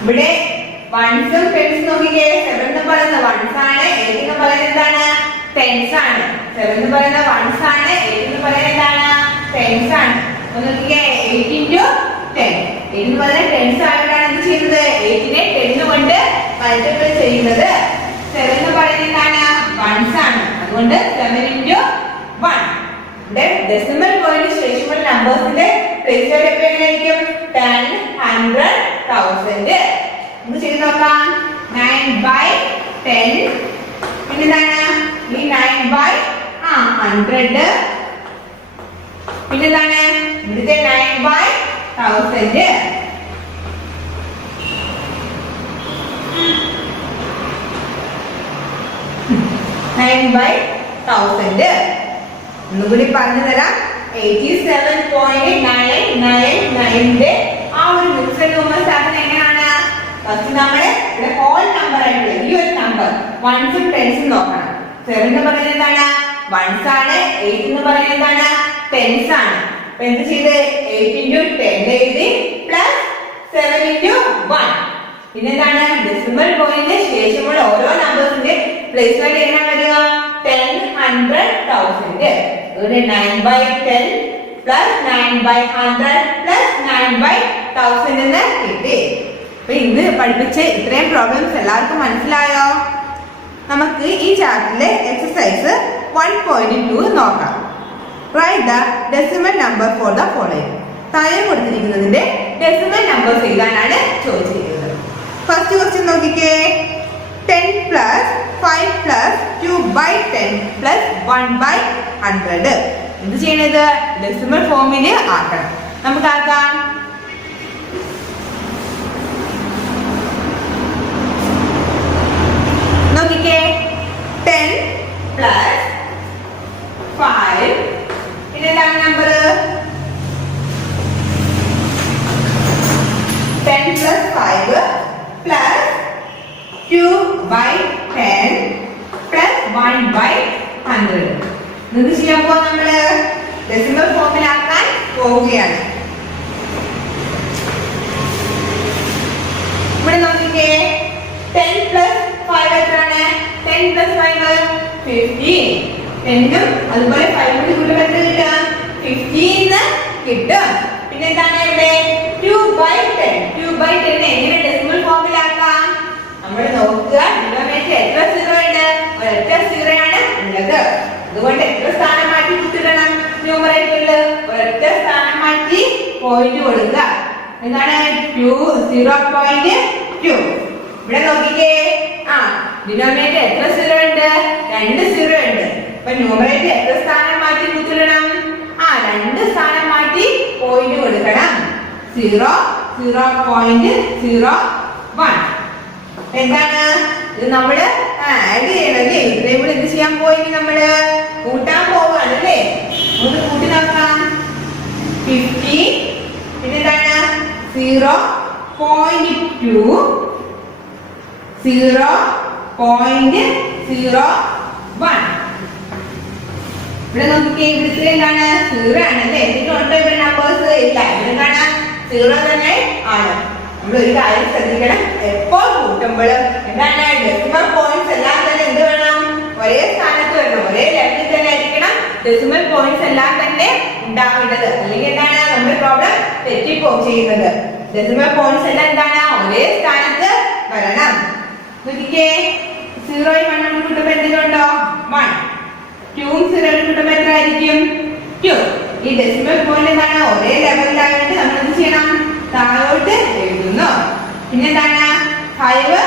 ഇവിടെ വൺസും ടെൻസും നോക്കിക്കേ. 7 എന്ന് പറയുന്നത് വൺസ് ആണ്, 8 എന്ന് പറയുന്നത് എന്താണ്? ടെൻസ് ആണ്. 7 എന്ന് പറയുന്നത് വൺസ് ആണ്, 8 എന്ന് പറയുന്നത് എന്താണ്? ടെൻസ് ആണ്. ഒന്ന് നോക്കിക്കേ, 8 into 10. 8 എന്ന് പറയുന്നത് ടെൻസ് ആയിട്ടാണ് എന്ത് ചെയ്യുന്നത്? 8നെ 10 കൊണ്ട് മൾട്ടിപ്ലൈ ചെയ്യുന്നത്. 7 എന്ന് പറയുന്നത് എന്താണ്? വൺസ് ആണ്. അതുകൊണ്ട് 7 into 1. ഇവിടെ ഡെസിമൽ പോയിന്റ് ശേഷമുള്ള നമ്പേഴ്സിന്റെ പ്ലേസ് വാല്യൂ എപ്പോൾ എങ്ങനെയായിരിക്കും? 10, 100, 1000. ഇത് ചെയ്ത് നോക്കാം. 9/10. പിന്നെന്താണ്? ഈ 9/100. പിന്നെന്താണ്? ഇവിടുത്തെ 9/1000. ഒന്നുകൂടി പറഞ്ഞു തരാം. 87.999 ആ ഒരു മിക്സഡ് നമ്പർ സാധനം എങ്ങനെയാണ്? ഫസ്റ്റ് നമ്മള് ഇവിടെ ഹോൾ നമ്പർ ആയിട്ടുള്ള ഈ ഒരു നമ്പർ വൺസും ടെൻസും നോക്കണം. 7 എന്ന് പറയുന്നത് എന്താണ്? വൺസ് ആണ്. 8 എന്ന് പറയുന്നത് എന്താണ്? ടെൻസ് ആണ്. അപ്പൊ എന്ത് ചെയ്ത് 8 into 10 എഴുതി പ്ലസ് 7 into 1. പിന്നെന്താണ്? ഡെസിമൽ പോയിന്റിന് ശേഷമുള്ള ഓരോ നമ്പേഴ്സിന്റെ പ്ലേസ് വാല്യൂ എങ്ങനെയാണ് വരിക? 10, 100, 1000. അതുകൊണ്ട് 9/10 പ്ലസ് 9/100 പ്ലസ് 9/1000 എന്ന് കിട്ടി. അപ്പൊ ഇന്ന് പഠിപ്പിച്ച ഇത്രയും പ്രോബ്ലംസ് എല്ലാവർക്കും മനസ്സിലായോ? നമുക്ക് ഈ ചാപ്റ്ററിലെ എക്സസൈസ് 1.2 നോക്കാം. Write the decimal number for the following. താഴെ കൊടുത്തിരിക്കുന്നതിന്റെ ഡെസിമൽ നമ്പേഴ്സ് എഴുതാനാണ് ചോദിച്ചിരിക്കുന്നത്. ഫസ്റ്റ് ക്വസ്റ്റ്യൻ നോക്കിക്കേ. 10 plus 5 plus 2/10 plus 1/100. എന്ത് ചെയ്യണത്? ഡെസിമൽ ഫോമിൽ ആക്കണം. നമുക്ക് ആക്കാം. നോക്കിക്കേ. 10 plus 5. പിന്നെ എന്താണ് നമ്പർ? 10 plus 5 plus 2/10 plus 1/100. ഇത് ചെയ്യാൻ പോകുമ്പോൾ നമ്മള് ഡെസിമൽ ഫോമിലാക്കാൻ പോവുകയാണ്. ഇവിടെ നോക്കിക്കേ. 10 plus 5 എത്രയാണ്? 10 plus 5 15. 10ഉം അതുപോലെ 5 കൂടി കൂട്ടുമ്പോൾ എത്ര കിട്ടും? 15 കിട്ടും. പിന്നെ എന്താണ് ഇവിടെ? 2/10. 2/10 എങ്ങനെ ഡെസിമൽ ഫോമിലാക്കാം? നമ്മൾ നോക്കുക. ഡിനോമിനേറ്റർ എത്ര സീറോ ഉണ്ട്? ഒരൊറ്റ സീറോ ആണ് ഉള്ളത്. അതുകൊണ്ട് എത്ര സ്ഥാനം മാറ്റി കൂട്ടിടണം? ന്യൂമറേറ്ററിൽ ഒരൊറ്റ സ്ഥാനം മാറ്റി പോയിന്റ് കൊടുക്കുക. എന്താണ്? 0.2. ഇവിടെ നോക്കിക്കേ. ഡിനോമിനേറ്റർ എത്ര സീറോ ഉണ്ട്? 2 സീറോ ഉണ്ട്. അപ്പൊ ന്യൂമറേറ്റർ എത്ര സ്ഥാനം മാറ്റി കൂട്ടിടണം? 2 സ്ഥാനം മാറ്റി പോയിന്റ് കൊടുക്കണം. 0, 0.01. എന്താണ് ഇത്? നമ്മള് ആഡ് ചെയ്യണല്ലേ? ഇത്രയും കൂടെ എന്ത് ചെയ്യാൻ പോയി? നമ്മള് കൂട്ടാൻ പോവാണ് അല്ലേ? ഒന്ന് കൂട്ടി നോക്കാം. 50. പിന്നെ എന്താണ്? 0.2, 0.01. ഇവിടെ നോക്കിക്കേ. ഇവിടുത്തെ എന്താണ്? 0 ആണല്ലേ? എന്നിട്ടുണ്ടോ ഇവിടെ നമ്പേഴ്സ്? ഇല്ല. ഇവിടെ എന്താണ്? 0 തന്നെ ആണ്. നമ്മൾ ഒരു കാര്യം ശ്രദ്ധിക്കണം. എപ്പോൾ കൂട്ടുമ്പോഴും എന്താണ്? ഡെസിമൽ പോയിന്റ്സ് എല്ലാം തന്നെ എന്ത് വേണം? ഒരേ സ്ഥാനത്ത് വരണം. ഒരേ ലെവലിൽ തന്നെ ആയിരിക്കണം ഡെസിമൽ പോയിന്റ്സ് എല്ലാം തന്നെ ഉണ്ടാവേണ്ടത്. അല്ലെങ്കിൽ എന്താണ്? നമ്മുടെ പ്രോബ്ലം തെറ്റിപ്പോവും ചെയ്യുന്നത്. ഡെസിമൽ പോയിന്റ്സ് എല്ലാം എന്താണ്? ഒരേ സ്ഥാനത്ത് വരണം. നോക്കിക്കേ. 0യും 1 കൂട്ടുമ്പോൾ എന്തെങ്കിലുണ്ടോ? 1. 2ഉം 0യും കൂട്ടുമ്പോൾ എത്ര ആയിരിക്കും? 2. ഈ ഡെസിമൽ പോയിന്റ് എന്താണ്? ഒരേ ലെവലിലായിട്ട് നമ്മൾ എന്ത് ചെയ്യണം? താഴോട്ട് എഴുതുന്നു. പിന്നെന്താണ്? 5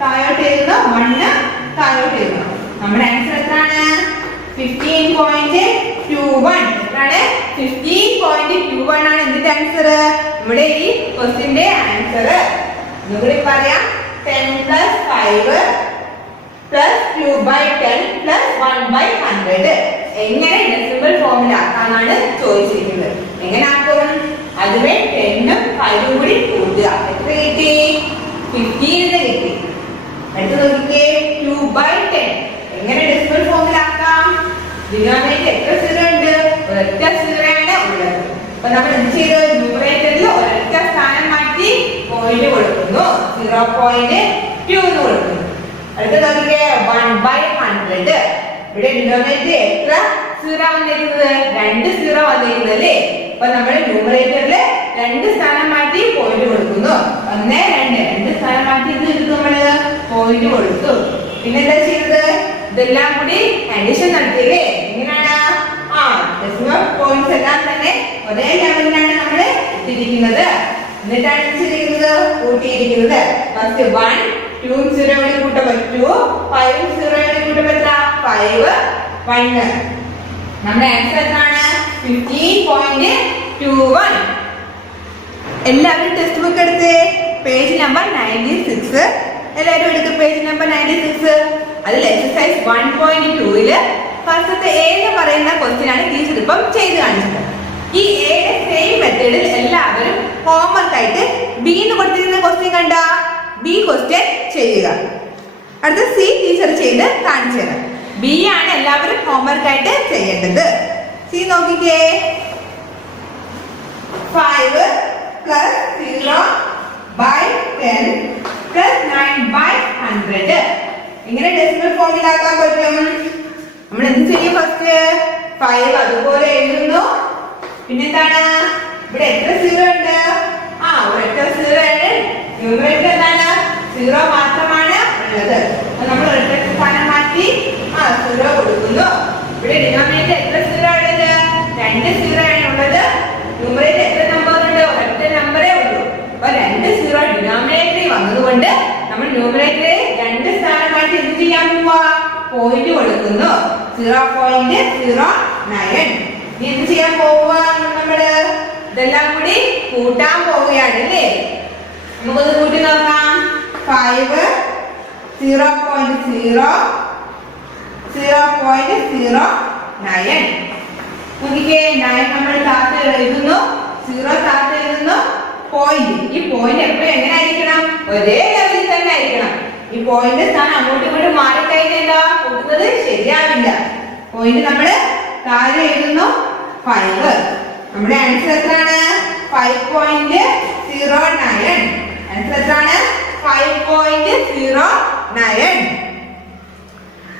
താഴോട്ട് എഴുതുന്നു, 1 താഴോട്ട് എഴുതുന്നു. നമ്മുടെ ആൻസർ എത്രയാണ്? 15.21. എത്രയാണ്? 15.21 ആണ് ഇതിന്റെ ആൻസർ. നമ്മുടെ ഈ ക്വസ്റ്റ്യന്റെ ആൻസർ ഒന്നുകൂടി പറയാം. 10 plus 5 plus 2/10 plus 1/100. എങ്ങനെ ഡെസിമൽ ഫോമിലാക്കാനാണ് ചോദിച്ചിരിക്കുന്നത്. എങ്ങനെ ആക്കും? അതിനെ 10ഉം 5ഉം കൂടി കൂട്ടുക. എത്ര കിട്ടി? 15 കിട്ടി. അടുത്ത് നോക്കിക്കേ. 2/10 എങ്ങനെ ഡെസിമൽ ഫോമിലാക്കാം? ഡിനോമിനേറ്റർ എത്ര സീറോ ഉണ്ട്? ഒരൊറ്റ സീറോ ആണ് ഉള്ളത്. അപ്പൊ നമ്മൾ എന്ത് ചെയ്തു? ന്യൂമറേറ്ററിൽ ഒരൊറ്റ സ്ഥാനം മാറ്റി പോയിന്റ് കൊടുക്കുന്നു, 0.2 എന്ന് കൊടുക്കുന്നു. അടുത്ത നോക്കിക്കേ, 1/100. ഇവിടെ ഡിനോമിനേറ്റർ എത്ര സീറോ വന്നിരിക്കുന്നത്? 2 സീറോ വന്നിരിക്കുന്നത് അല്ലേ? അപ്പൊ നമ്മൾ ന്യൂമറേറ്ററിൽ 2 സ്ഥാനം മാറ്റി പോയിന്റ് കൊടുക്കുന്നു. 1, 2 സ്ഥാനം മാറ്റി ഇത് നമ്മള് പോയിന്റ് കൊടുത്തു. പിന്നെ എന്താ ചെയ്തത്? ഇതെല്ലാം കൂടി അഡിഷൻ നടത്തിയല്ലേ? എങ്ങനെയാണ്? ഡെസിമൽ പോയിന്റ്സ് എല്ലാം തന്നെ ഒരേ ലെവലിലാണ് നമ്മൾ ഇട്ടിരിക്കുന്നത്. എന്നിട്ടാണ് ചെയ്തിരിക്കുന്നത്, കൂട്ടിയിരിക്കുന്നത്. ഫസ്റ്റ് 1, 2 0 കൂടി കൂട്ടുമ്പോൾ 2, 5 0 കൂടി കൂട്ടുമ്പോൾ എത്ര? 5, 1. നമ്മുടെ ആൻസർ എത്രയാണ്? 15.21. എല്ലാവരും ടെക്സ്റ്റ് ബുക്ക് എടുത്ത് പേജ് നമ്പർ 96. എല്ലാവരും എടുത്ത് പേജ് നമ്പർ 96. അതിൽ എക്സസൈസ് 1.2 ഫസ്റ്റത്തെ എ എന്ന് പറയുന്ന ക്വസ്റ്റ്യൻ ആണ് ടീച്ചർ ഇപ്പം ചെയ്ത് കാണിച്ചത്. ഈ എയുടെ സെയിം മെത്തേഡിൽ എല്ലാവരും ഹോംവർക്ക് ആയിട്ട് ബി എന്ന് കൊടുത്തിരുന്ന ക്വസ്റ്റ്യൻ കണ്ട ബി ക്വസ്റ്റ്യൻ ചെയ്യുക. അടുത്ത സി ടീച്ചർ ചെയ്ത് കാണിച്ചു തരാം. ബി ആണ് എല്ലാവരും ഹോംവർക്ക് ആയിട്ട് ചെയ്യേണ്ടത്. സി നോക്കിക്കേ, 5 + 0/10 + 9/100. ഇങ്ങനെ ഡെസിമൽ ഫോമിലാക്കാൻ പറ്റും. നമ്മൾ എന്ത് ചെയ്യും? ഫസ്റ്റ് 5 അതുപോലെ എഴുതുന്നു. പിന്നെന്താണ്? ഇവിടെ എത്ര സീറോ ഉണ്ട്? ഒരൊറ്റ സീറോ ആണ്. ന്യൂമറേറ്റർ എന്താണ്? 0 മാത്രമാണ് ഉള്ളത്. നമ്മൾ ഒരൊറ്റ സ്ഥാനം മാറ്റി 0 കൊടുക്കുന്നു. ഇവിടെ ഡിനോമിനേറ്റർ എത്ര സീറോ ഉള്ളത്? 2 സീറോ ആണ് ഉള്ളത്. ന്യൂമറേറ്റർ എത്ര നമ്പർ ഉണ്ട്? ഒരൊറ്റ നമ്പറേ ഉള്ളൂ. അപ്പൊ 2 സീറോ ഡിനോമിനേറ്ററിൽ വന്നതുകൊണ്ട് നമ്മൾ ന്യൂമറേറ്ററെ 2 സ്ഥാനം മാറ്റി എന്ത് ചെയ്യാൻ പോവാ? പോയിന്റ് കൊടുക്കുന്നു, 0.09. ഇനി എന്ത് ചെയ്യാൻ പോവുക? നമ്മള് ഇതെല്ലാം കൂടി കൂട്ടാൻ പോവുകയാണ് അല്ലേ? നമുക്കൊന്ന് കൂട്ടി നോക്കാം. 5 0.0 0.09. നോക്കിക്കേ, 9 നമ്മൾ താത്ത് എഴുതുന്നു, 0 താത്ത് എഴുതുന്നു, പോയിന്റ്. ഈ പോയിന്റ് എപ്പോഴും എങ്ങനെ ആയിരിക്കണം? ഒരേ ലെവലിൽ തന്നെ ആയിരിക്കണം. ഈ പോയിന്റ് സ്ഥാനം അങ്ങോട്ടും ഇങ്ങോട്ടും മാറിക്കഴിഞ്ഞാൽ കൂട്ടുന്നത് ശരിയാവില്ല. പോയിന്റ് നമ്മള് താഴെ എഴുതുന്നു 5. നമ്മുടെ ആൻസർ എത്രയാണ്? 5.09. ആൻസർ എത്രയാണ്? 5.09.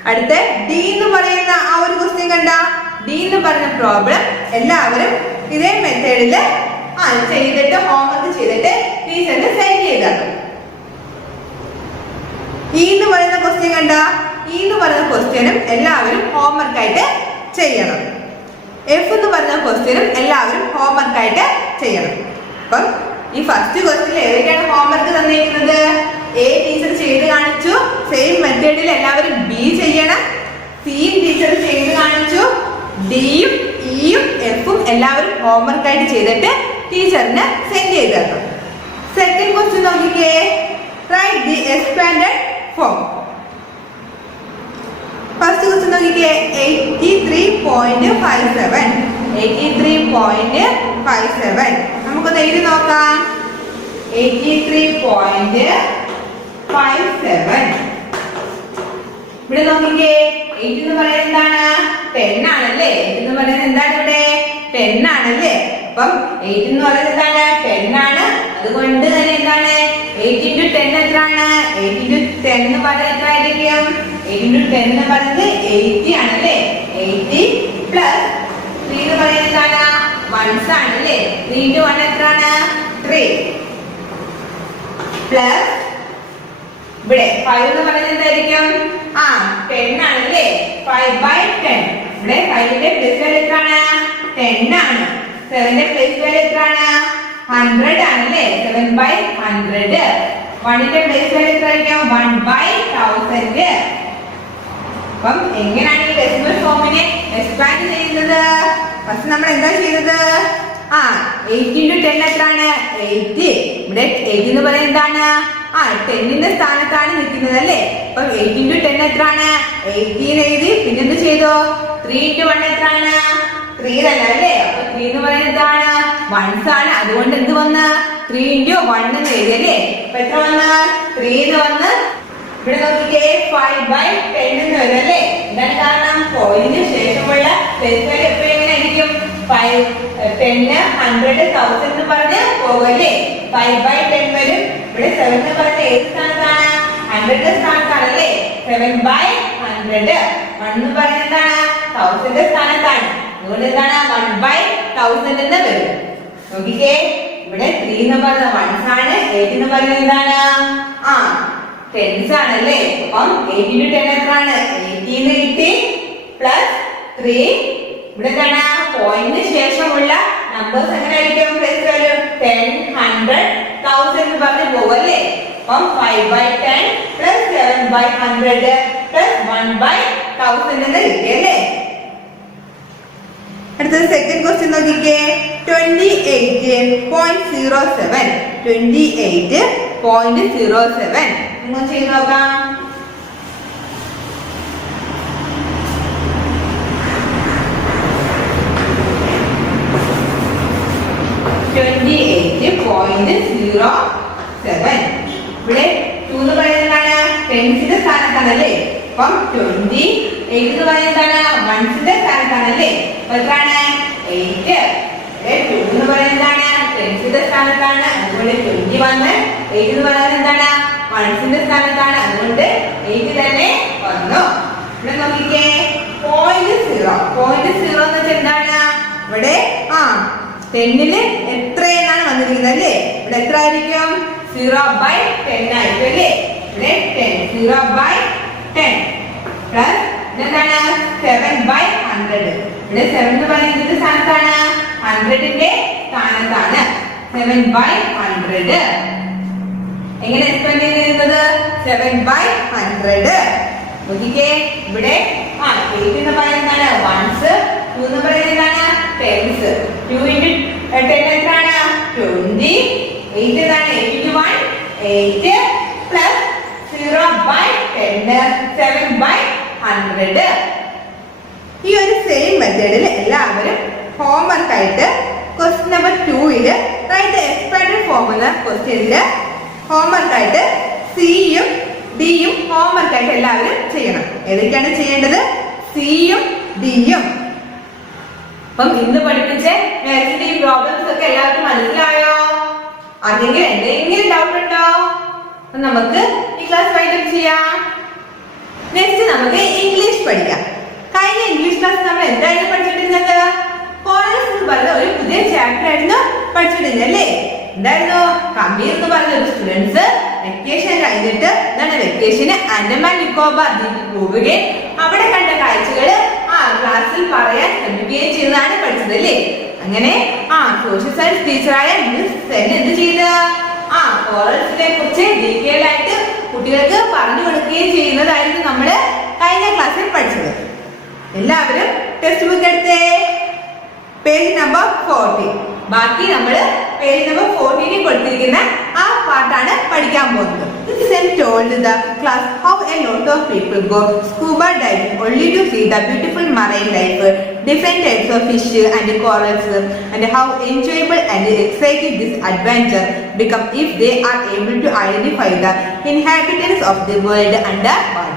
അടുത്ത ഡി എന്ന് പറയുന്ന ആ ഒരു ക്വസ്റ്റ്യൻ കണ്ട. ഡി എന്ന് പറയുന്ന പ്രോബ്ലം എല്ലാവരും ഇതേ മെത്തേഡില് ചെയ്തിട്ട് ഹോംവർക്ക് ചെയ്തിട്ട് ടീച്ചറിന് സെൻഡ് ചെയ്താക്കും. ഈ എന്ന് പറയുന്ന ക്വസ്റ്റ്യൻ കണ്ട. ഈ എന്ന് പറയുന്ന ക്വസ്റ്റ്യനും എല്ലാവരും ഹോംവർക്ക് ആയിട്ട് ചെയ്യണം. എഫ് എന്ന് പറയുന്ന ക്വസ്റ്റ്യനും എല്ലാവരും ഹോംവർക്ക് ആയിട്ട് ചെയ്യണം. അപ്പം ഈ ഫസ്റ്റ് ക്വസ്റ്റ്യനിൽ ഏതൊക്കെയാണ് ഹോംവർക്ക് തന്നിരിക്കുന്നത്? എ ടീച്ചർ ചെയ്ത് കാണിച്ചു, സെയിം മെത്തേഡിൽ എല്ലാവരും ബി ചെയ്യണം. സിയും ടീച്ചർ ചെയ്ത് കാണിച്ചു, ഡിയും ഇയും എഫും എല്ലാവരും ഹോംവർക്ക് ആയിട്ട് ചെയ്തിട്ട് ടീച്ചറിന് സെൻഡ് ചെയ്ത് തരണം. സെക്കൻഡ് ക്വസ്റ്റ്യൻ നോക്കിക്കേ, write the expanded form. First question നോക്കിക്കേ, 83.57. 83.57 നമുക്കൊന്ന് എഴുതി നോക്കാം. 83.57. ഇവിടെ നോക്കിക്കേ, 8 എന്ന് പറയുന്നത് എന്താണ്? 10 ആണല്ലേ? 8 എന്ന് പറയുന്നത് എന്താണ്? ഇവിടെ 10 ആണല്ലേ? അപ്പം 8 എന്ന് പറയുന്നത് എന്താണ്? 10 ആണ്. അതുകൊണ്ട് തന്നെ എന്താണ്? 8 × 10 എത്രയാണ്? 8 × 10 എന്ന് പറയുന്നത് എത്ര ആയിരിക്കും? 8 × 10 എന്ന് പറയുന്നത് 80 ആണല്ലേ? 80 പ്ലസ് 3 എന്ന് പറയുന്നത് എന്താണ്? 1s ആണല്ലേ? 3 × 1 എത്രയാണ്? 3 പ്ലസ് ഇവിടെ 5 എന്ന് പറയുന്നത് എന്തായിരിക്കും? 10 ആണല്ലേ? 5/10. ഇവിടെ 5ന്റെ പ്ലേസ് വാല്യൂ എത്രയാണ്? 10 ആണ്. 7ന്റെ പ്ലേസ് വാല്യൂ എത്രയാണ്? 100 ആണല്ലേ? 7/100. 1ന്റെ പ്ലേസ് വാല്യൂ എത്രയായിരിക്കും? 1/1000. അപ്പം എങ്ങനെയാണ് ഈ ഡെസിമൽ ഫോമിനെ എക്സ്പാൻഡ് ചെയ്യുന്നത്? ഫസ്റ്റ് നമ്മൾ എന്താ ചെയ്തത്? 8 × 10 എത്രയാണ്? 80. ഇവിടെ 8 എന്ന് പറയുന്നത് എന്താണ്? 10ന്റെ സ്ഥാനത്താണ് നിൽക്കുന്നത് അല്ലേ? അപ്പൊ 8 × 10 എത്രയാണ്? 18 എഴുതി. പിന്നെ എന്ത് ചെയ്തു? 3 × 1 എത്രയാണ്? 3 തന്നെ അല്ലേ? അപ്പൊ 3 എന്ന് പറയുന്നത് എന്താണ്? 1s ആണ്. അതുകൊണ്ട് എന്ത് വന്ന്? 3 × 1 എന്ന് എഴുതി അല്ലേ? അപ്പൊ എത്ര വന്ന്? 3 എന്ന് വന്ന്. ഇവിടെ നോക്കിക്കേ, 5/10 എന്ന് വരും അല്ലേ? എന്താണ് കാരണം? പോയിന്റിന് ശേഷമുള്ള പ്ലേസ് വാല്യൂ എപ്പോഴും എങ്ങനെ ആയിരിക്കും? 10, 100, 1000 എന്ന് പറഞ്ഞ് പോകുമല്ലേ? 5/10 വരും. ഇവിടെ 7 എന്ന് പറഞ്ഞ ഏത് സ്ഥാനത്താണ്? 100 സ്ഥാനത്താണല്ലേ? 7/100. 1 എന്ന് പറയുന്നത് എന്താണ്? 1000 സ്ഥാനത്താണ്. അതുകൊണ്ട് എന്താണ്? 1/1000 എന്ന് വരും. നോക്കിക്കേ, ഇവിടെ 3 എന്ന് പറയുന്നത് വൺസ് ആണ്. 8 എന്ന് പറയുന്നത് എന്താണ്? ടെൻസ് ആണല്ലേ? അപ്പം 8 into 10 എത്രയാണ്? 18 കിട്ടി പ്ലസ് 3. ഇവിടെ എന്താണ്? പോയിന്റിന് ശേഷമുള്ള നമ്പേഴ്സ് എങ്ങനെയായിരിക്കും? 10, 100, 1000 എന്ന് പറഞ്ഞ് പോകും അല്ലേ? അപ്പം 5/10 പ്ലസ് 7/100 പ്ലസ് 1/1000 എന്ന് കിട്ടി അല്ലേ? അടുത്തത് സെക്കൻഡ് ക്വസ്റ്റ്യൻ നോക്കിക്കേ. 28.07. 28.07 നിങ്ങൾ ചെയ്ത് നോക്കാം. ഇവിടെ 2 എന്ന് പറയുന്നതാണ് ടെൻസിന്റെ സ്ഥാനത്താണല്ലേ? അപ്പം 28 എന്ന് പറയുന്നതാണ് വൺസിന്റെ സ്ഥാനത്താണല്ലേ? അപ്പൊ എത്രയാണ്? 8. 2 എന്ന് പറയുന്നതാണ് ടെൻസിന്റെ സ്ഥാനത്താണ്, അതുകൊണ്ട് 21. 8 എന്ന് പറയുന്നത് എന്താണ്? വൺസിന്റെ സ്ഥാനത്താണ്, അതുകൊണ്ട് 8 തന്നെ വന്നു. ഇവിടെ നോക്കിക്കേ, 0.0 എന്ന് വെച്ചാൽ എന്താണ്? ഇവിടെ 10ല് എത്രയെന്നാണ് വന്നിരിക്കുന്നത് അല്ലേ? ഇവിടെ എത്ര ആയിരിക്കും? 0/10 ആയിരിക്കും അല്ലേ? ഇവിടെ 10, 0/10 പ്ലസ് എന്താണ്? 7/100. ഇവിടെ 7 എന്ന് പറയുന്നത് സ്ഥാനത്താണ്, 100ന്റെ സ്ഥാനത്താണ്. 7/100 എങ്ങനെ എക്സ്പാൻഡ് ചെയ്തിരുന്നത്? 7/100. നോക്കിക്കേ, ഇവിടെ 8 എന്ന് പറയുന്നതാണ് വൺസ്, 2 എന്ന് പറയുന്നതാണ് ടെൻസ്. 2 into 10 എത്രയാണ്? 20. 8 എന്താണ്? 8 into 1 8 പ്ലസ് 0/10 7/100. ഈ ഒരു സെയിം മെത്തേഡിൽ എല്ലാവരും ഹോംവർക്ക് ആയിട്ട് question number 2 right expanded formula ക്വസ്റ്റ്യനില് ഹോംവർക്ക് ആയിട്ട് സിയും ഡിയും ഹോംവർക്ക് ആയിട്ട് എല്ലാവരും ചെയ്യണം. ഏതൊക്കെയാണ് ചെയ്യേണ്ടത്? സിയും ഡിയും. അപ്പം ഇന്ന് പഠിപ്പിച്ച മാത്സിന്റെ ഈ പ്രോബ്ലംസ് ഒക്കെ എല്ലാവർക്കും മനസ്സിലായോ? അല്ലെങ്കിൽ എന്തെങ്കിലും ഡൗട്ട് ഉണ്ടോ? നമുക്ക് ഈ ക്ലാസ് വൈൻഡപ്പ് ചെയ്യാം. നെക്സ്റ്റ് നമുക്ക് ഇംഗ്ലീഷ് പഠിക്കാം. കഴിഞ്ഞ ഇംഗ്ലീഷ് ക്ലാസ് നമ്മൾ എന്തായിരുന്നു പഠിച്ചിട്ടിരുന്നത്? കോറൽസ് എന്ന് പറഞ്ഞ ഒരു പുതിയ ചാപ്റ്റർ ആയിരുന്നു പഠിച്ചിട്ടിരുന്നത് അല്ലേ? എന്തായിരുന്നു? കബീർ എന്ന് പറഞ്ഞ ഒരു സ്റ്റുഡൻസ് വെക്കേഷൻ കഴിഞ്ഞിട്ട് വെക്കേഷന് ആൻഡമാൻ നിക്കോബാർ ദ്വീപിൽ പോവുകയും അവിടെ കണ്ട കാഴ്ചകള് ക്ലാസ്സിൽ പറയാൻ ശ്രമിക്കുകയും ചെയ്തതാണ് പഠിച്ചത് അല്ലേ? അങ്ങനെ സോഷ്യൽ സയൻസ് ടീച്ചറായ മിസ് സെൻ എന്ത് ചെയ്ത് കോറൽസിനെ കുറിച്ച് ഡീറ്റെയിൽ ആയിട്ട് കുട്ടികൾക്ക് പറഞ്ഞു കൊടുക്കുകയും ചെയ്യുന്നതായിരുന്നു നമ്മള് കഴിഞ്ഞ ക്ലാസ്സിൽ പഠിച്ചത്. എല്ലാവരും ടെക്സ്റ്റ് ബുക്ക് എടുത്തേ, പേജ് നമ്പർ 40. ബാക്കി നമ്മള് പേജ് നമ്പർ 14 കൊടുത്തിരിക്കുന്ന ആ പാട്ടാണ് പഠിക്കാൻ പോകുന്നത്. Sen told the class how a lot of people go scuba diving only to see the beautiful marine life, different types of fish and corals, and how enjoyable and exciting this adventure become if they are able to identify the inhabitants of the world underwater.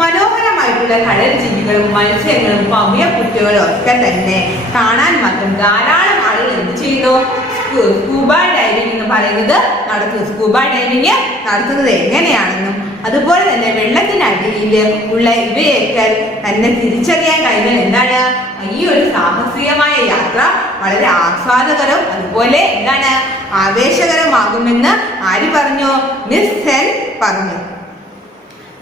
മനോഹരമായിട്ടുള്ള കടൽ ജീവികളും മത്സ്യങ്ങളും പവിയ കുട്ടികളും ഒക്കെ തന്നെ കാണാൻ മാത്രം ധാരാളം ആളുകൾ എന്ത് ചെയ്യുന്നു? സ്കൂബ ഡൈവിംഗ് എന്ന് പറയുന്നത് നടത്തുന്നു. സ്കൂബ ഡൈവിംഗ് നടത്തുന്നത് എങ്ങനെയാണെന്നും അതുപോലെ തന്നെ വെള്ളത്തിനടിയിൽ ഉള്ള ഇവയൊക്കെ തന്നെ തിരിച്ചറിയാൻ കഴിഞ്ഞാൽ എന്താണ് ഈ ഒരു സാഹസികമായ യാത്ര വളരെ ആസ്വാദകരവും അതുപോലെ എന്താണ് ആവേശകരമാകുമെന്ന് ആര് പറഞ്ഞു? മിസ് സെൻ പറഞ്ഞു.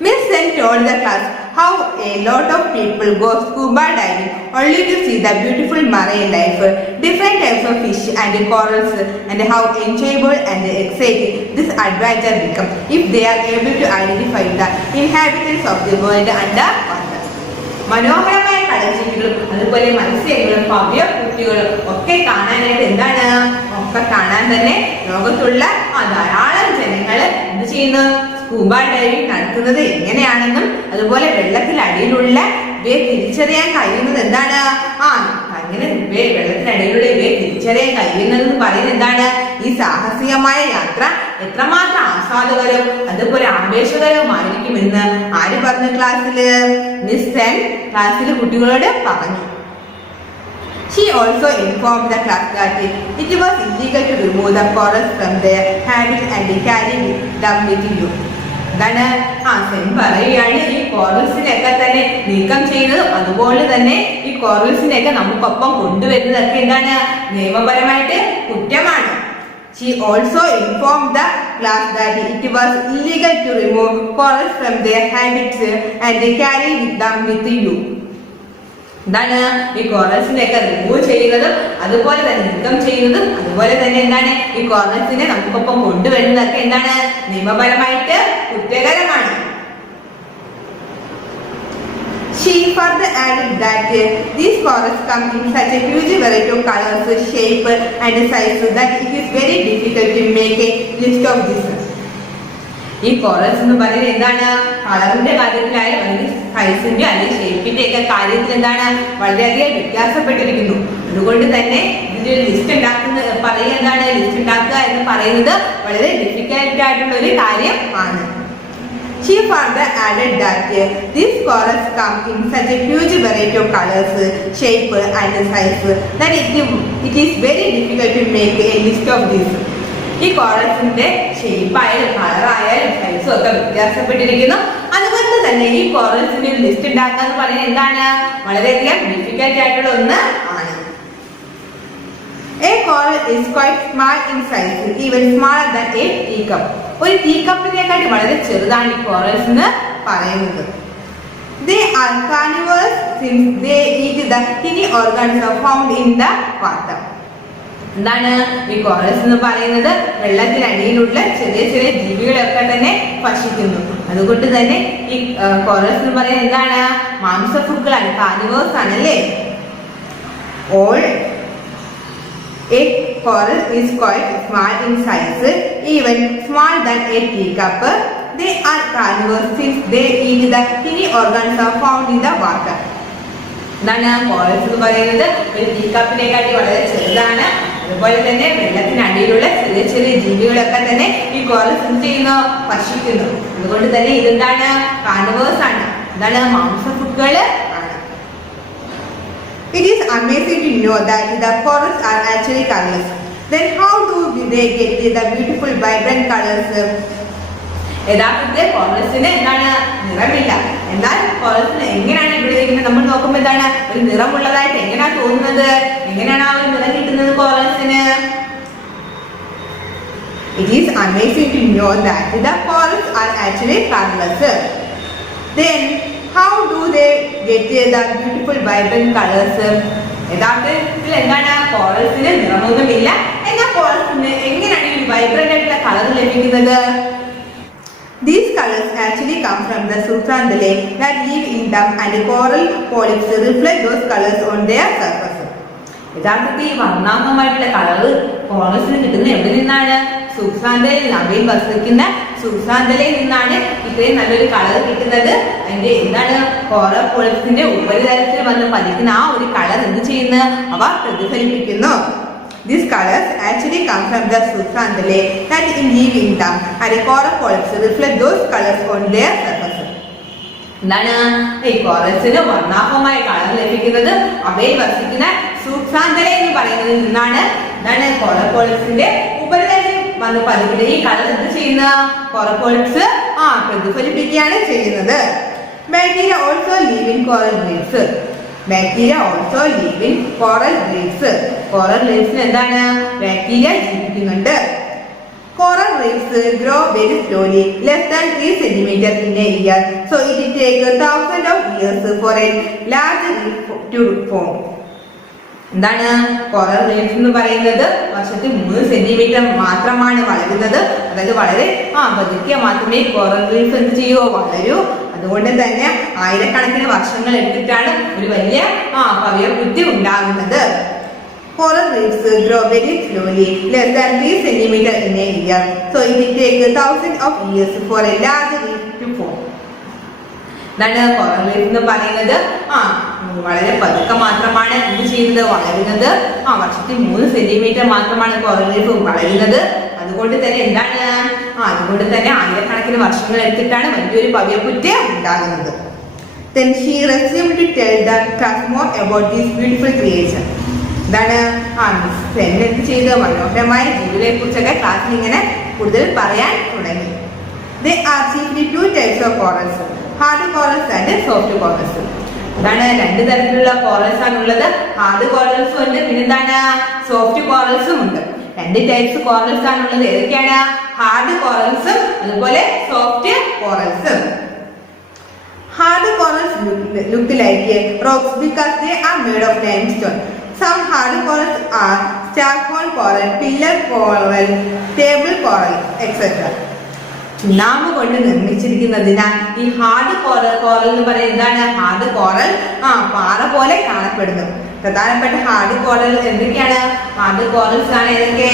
Miss Sen told the class how a lot of people go scuba diving only to see the beautiful marine life, different types of fish and corals, and how enjoyable and exciting this adventure becomes if they are able to identify the inhabitants of the world underwater. മനോഹരമായ കടൽജീവികളും അതുപോലെ മത്സ്യങ്ങളും പവ്യ കുട്ടികളും ഒക്കെ കാണാനായിട്ട് എന്താണ് ഒക്കെ കാണാൻ തന്നെ ലോകത്തുള്ള ധാരാളം ജനങ്ങൾ എന്ത് ചെയ്യുന്നു? സ്കൂബ ഡൈവിംഗ് നടത്തുന്നത് എങ്ങനെയാണെന്നും അതുപോലെ വെള്ളത്തിനടിയിലുള്ള ഇവയെ തിരിച്ചറിയാൻ കഴിയുന്നത് എന്താണ്? അങ്ങനെ വെള്ളത്തിനടിയിലൂടെ ഇവയെ തിരിച്ചറിയാൻ കഴിയുന്നതെന്ന് പറയുന്നത് എന്താണ്? ഈ സാഹസികമായ യാത്ര എത്രമാത്രം ആസ്വാദകരവും അതുപോലെ ആവേശകരവുമായിരിക്കുമെന്ന് ആര് പറഞ്ഞു ക്ലാസ്സില്? മിസ് സെൻ ക്ലാസ്സിൽ കുട്ടികളോട് പറഞ്ഞു. She also informed the class that it was illegal to remove the corals from their habit and carry them with you. എന്താണ് സെൻ പറയുകയാണ് ഈ കോറൽസിനെയൊക്കെ തന്നെ നീക്കം ചെയ്യുന്നതും അതുപോലെ തന്നെ ഈ കോറൽസിനെയൊക്കെ നമുക്കൊപ്പം കൊണ്ടുവരുന്നതൊക്കെ എന്താണ് നിയമപരമായിട്ട് കുറ്റമാണ്. She also informed the class that it was illegal to remove corals from their habits and carry them with you. എന്താണ് ഈ കോറൽസിനെയൊക്കെ റിമൂവ് ചെയ്യുന്നതും അതുപോലെ തന്നെ നീക്കം ചെയ്യുന്നതും അതുപോലെ തന്നെ എന്താണ് ഈ കോറൽസിനെ നമുക്കൊപ്പം കൊണ്ടുവരുന്നതൊക്കെ എന്താണ് നിയമപരമായിട്ട് കുറ്റകരമാണ്. She further added that these corals come in such a huge variety of colors, shape and size that it is very difficult to make a list of this. ഈ കോറൽസ് എന്ന് പറയുന്നത് എന്താണ് കളറിന്റെ കാര്യത്തിലായാലും അല്ലെങ്കിൽ സൈസിന്റെ അല്ലെങ്കിൽ ഷേപ്പിന്റെ ഒക്കെ കാര്യത്തിൽ എന്താണ് വളരെയധികം വ്യത്യാസപ്പെട്ടിരിക്കുന്നു. അതുകൊണ്ട് തന്നെ ഇതിന്റെ ഒരു ലിസ്റ്റ് ലിസ്റ്റ് ഉണ്ടാക്കുക എന്ന് പറയുന്നത് വളരെ ഡിഫിക്കൽട്ട് ആയിട്ടുള്ള ഒരു കാര്യം ആണ്. She further added that these corals come in such a huge variety of colors, shape and size that it is very difficult to make a list of this. ഈ കോറൽസിന്റെ ഷേപ്പായാലും കളറായാലും സൈസും ഒക്കെ വ്യത്യാസപ്പെട്ടിരിക്കുന്നു. അതുകൊണ്ട് തന്നെ ഈ കോറൽസിന്റെ ഒരു ലിസ്റ്റ് ഉണ്ടാക്കുക എന്ന് പറയുന്നത് എന്താണ് വളരെയധികം ഡിഫിക്കൽട്ട് ആയിട്ടുള്ള ഒന്ന് ആണ്. A coral is quite small in size, even smaller than a teacup. ഒരു ടീകപ്പിനെക്കാട്ടി വളരെ ചെറുതാണ് ഈ കോറൽസ് എന്ന് പറയുന്നത്. They are carnivores since they eat the tiny organs found in the water. എന്താണ് ഈ കോറൽസ് എന്ന് പറയുന്നത് വെള്ളത്തിനടിയിലുള്ള ചെറിയ ചെറിയ ജീവികളൊക്കെ തന്നെ ഭക്ഷിക്കുന്നു. അതുകൊണ്ട് തന്നെ ഈ കോറൽസ് എന്ന് പറയുന്നത് എന്താണ് മാംസഭുക്കുകളാണ്, കാർണിവേഴ്സ് ആണല്ലേ. A coral is quite small in size, even smaller than a teacup. They are carnivores since they eat the tiny organs found in the water. എന്താണ് കോറൽസ് എന്ന് പറയുന്നത് ഒരു ടീകപ്പിനെക്കാട്ടി വളരെ ചെറുതാണ്. അതുപോലെ തന്നെ വെള്ളത്തിനടിയിലുള്ള ചെറിയ ചെറിയ ജീവികളൊക്കെ തന്നെ ഈ കോറൽസ് എന്ത് ചെയ്യുന്നു ഭക്ഷിക്കുന്നു. അതുകൊണ്ട് തന്നെ ഇതെന്താണ് കാർണിവേഴ്സ് ആണ്, എന്താണ് മാംസഭുക്കുകൾ ആണ്. It is amazing to know that the corals are actually colorless. Then how do they get the beautiful vibrant colors? യഥാർത്ഥത്തിൽ കോറൽസിന് എന്താണ് നിറമില്ല. എന്നാൽ കോറൽസിന് എങ്ങനെയാണ് ഇവിടെ ഇങ്ങനെ നമ്മൾ നോക്കുമ്പോൾ എന്താണ് ഒരു നിറമുള്ളതായിട്ട് എങ്ങനെയാ തോന്നുന്നത്, എങ്ങനെയാണ് ആ ഒരു നിറം കിട്ടുന്നത് കോറൽസിന്? It is amazing to know that the corals are actually colorless. Then how do they get the beautiful vibrant colors? യഥാർത്ഥത്തിൽ എന്താണ് കോറൽസിന് നിറമൊന്നുമില്ല. എന്നാൽ കോറൽസിന് എങ്ങനെയാണ് ഈ വൈബ്രന്റ് ആയിട്ടുള്ള കളർ ലഭിക്കുന്നത്? These colors actually come from the zooxanthellae that live in them and coral polyps reflect those colors on their surface. യഥാർത്ഥത്തിൽ ഈ വർണ്ണാഭമായിട്ടുള്ള colour കോറൽസിന് കിട്ടുന്നത് എവിടെ നിന്നാണ്? സൂക്സാന്തലയിൽ അവയിൽ വസിക്കുന്ന സൂക്സാന്തലയിൽ നിന്നാണ് ഇത്രയും നല്ലൊരു കളർ കിട്ടുന്നത്. അതിന്റെ എന്താണ് കോറൽ പോളിപ്സിന്റെ ഉപരിതലത്തിൽ വന്ന് പതിക്കുന്ന ആ ഒരു കളർ എന്ത് ചെയ്യുന്നു? അവ പ്രതിഫലിപ്പിക്കുന്നു. These colors actually come from the zooxanthellae that live in them and coral polyps reflect those colors on their surface. എന്താണ് ഈ കോറൽസിന് വർണ്ണാഭമായ കളർ ലഭിക്കുന്നത് അവയിൽ വസിക്കുന്ന സൂക്സാന്തല എന്ന് പറയുന്നതിൽ നിന്നാണ്. എന്താണ് കോറൽ പോളിപ്സിന്റെ ഉപരിതലത്തിൽ വന്ന് പതിക്കുന്ന ഈ കളർ എന്ത് ചെയ്യുന്ന കോറൽ പോളിപ്സ് പ്രതിഫലിപ്പിക്കുകയാണ് ചെയ്യുന്നത്. Bacteria also live in coral reefs. Bacteria also live in coral reefs. Coral reefs എന്താണ് ബാക്ടീരിയ ജീവിക്കുന്നുണ്ട്. Coral reefs grow very slowly, less than 3 cm in a year. So it takes thousands of years for a large reef to form. എന്താണ് coral reefs എന്ന് പറയുന്നത് വർഷത്തിൽ 3 centimetre മാത്രമാണ് വളരുന്നത്. അതായത് വളരെ പതുക്കെ മാത്രമേ കോറൽ റീഫ് എന്ത് ചെയ്യൂ വളരൂ. അതുകൊണ്ട് തന്നെ ആയിരക്കണക്കിന് വർഷങ്ങൾ എടുത്തിട്ടാണ് ഒരു വലിയ പവ്യബുദ്ധി ഉണ്ടാകുന്നത്. Coral reefs grow very slowly, less than 3 cm in a year. So it takes thousands of years for a large reef to form. എന്താണ് കോറൽ റീഫ് എന്ന് പറയുന്നത് വളരെ പതുക്കെ മാത്രമാണ് എന്ത് ചെയ്യുന്നത് വളരുന്നത്. വർഷത്തിൽ 3 സെന്റിമീറ്റർ മാത്രമാണ് കോറൽ റീഫ് വളരുന്നത്. അതുകൊണ്ട് തന്നെ എന്താണ് അതുകൊണ്ട് തന്നെ ആയിരക്കണക്കിന് വർഷങ്ങൾ എടുത്തിട്ടാണ് വലിയൊരു പവ്യപുറ്റ ഉണ്ടാകുന്നത്. Then she resumed to tell the class more about this beautiful creation. എന്താണ് മിസ് എന്ത് ചെയ്ത് മനോഹരമായ ജീവികളെ കുറിച്ചൊക്കെ ക്ലാസ്സിൽ ഇങ്ങനെ കൂടുതൽ പറയാൻ തുടങ്ങി. There are chiefly two types of corals, hard corals and soft corals. എന്താണ് രണ്ട് തരത്തിലുള്ള കോറൽസ് ആണുള്ളത്. ഹാർഡ് കോറൽസും ഉണ്ട്, പിന്നെന്താണ് സോഫ്റ്റ് കോറൽസും ഉണ്ട്. രണ്ട് ടൈപ്സ് കോറൽസ് ആണുള്ളത്. ഏതൊക്കെയാണ്? ഹാർഡ് കോറൽസും അതുപോലെ സോഫ്റ്റ് കോറൽസും. Hard corals look like rocks because they are made of limestone. Some hard corals are starhorn coral, pillar coral, table coral, etc. ചുണ്ണാമ്പ് കൊണ്ട് നിർമ്മിച്ചിരിക്കുന്നതിനാൽ ഈ ഹാർഡ് കോറൽ എന്ന് പറയുന്നത് എന്താണ്? ഹാർഡ് കോറൽ പാറ പോലെ കാണപ്പെടുന്നു. പ്രധാനപ്പെട്ട ഹാർഡ് കോറൽ എന്തൊക്കെയാണ്? ഹാർഡ് കോറൽസ് ആണ് ഏതൊക്കെ?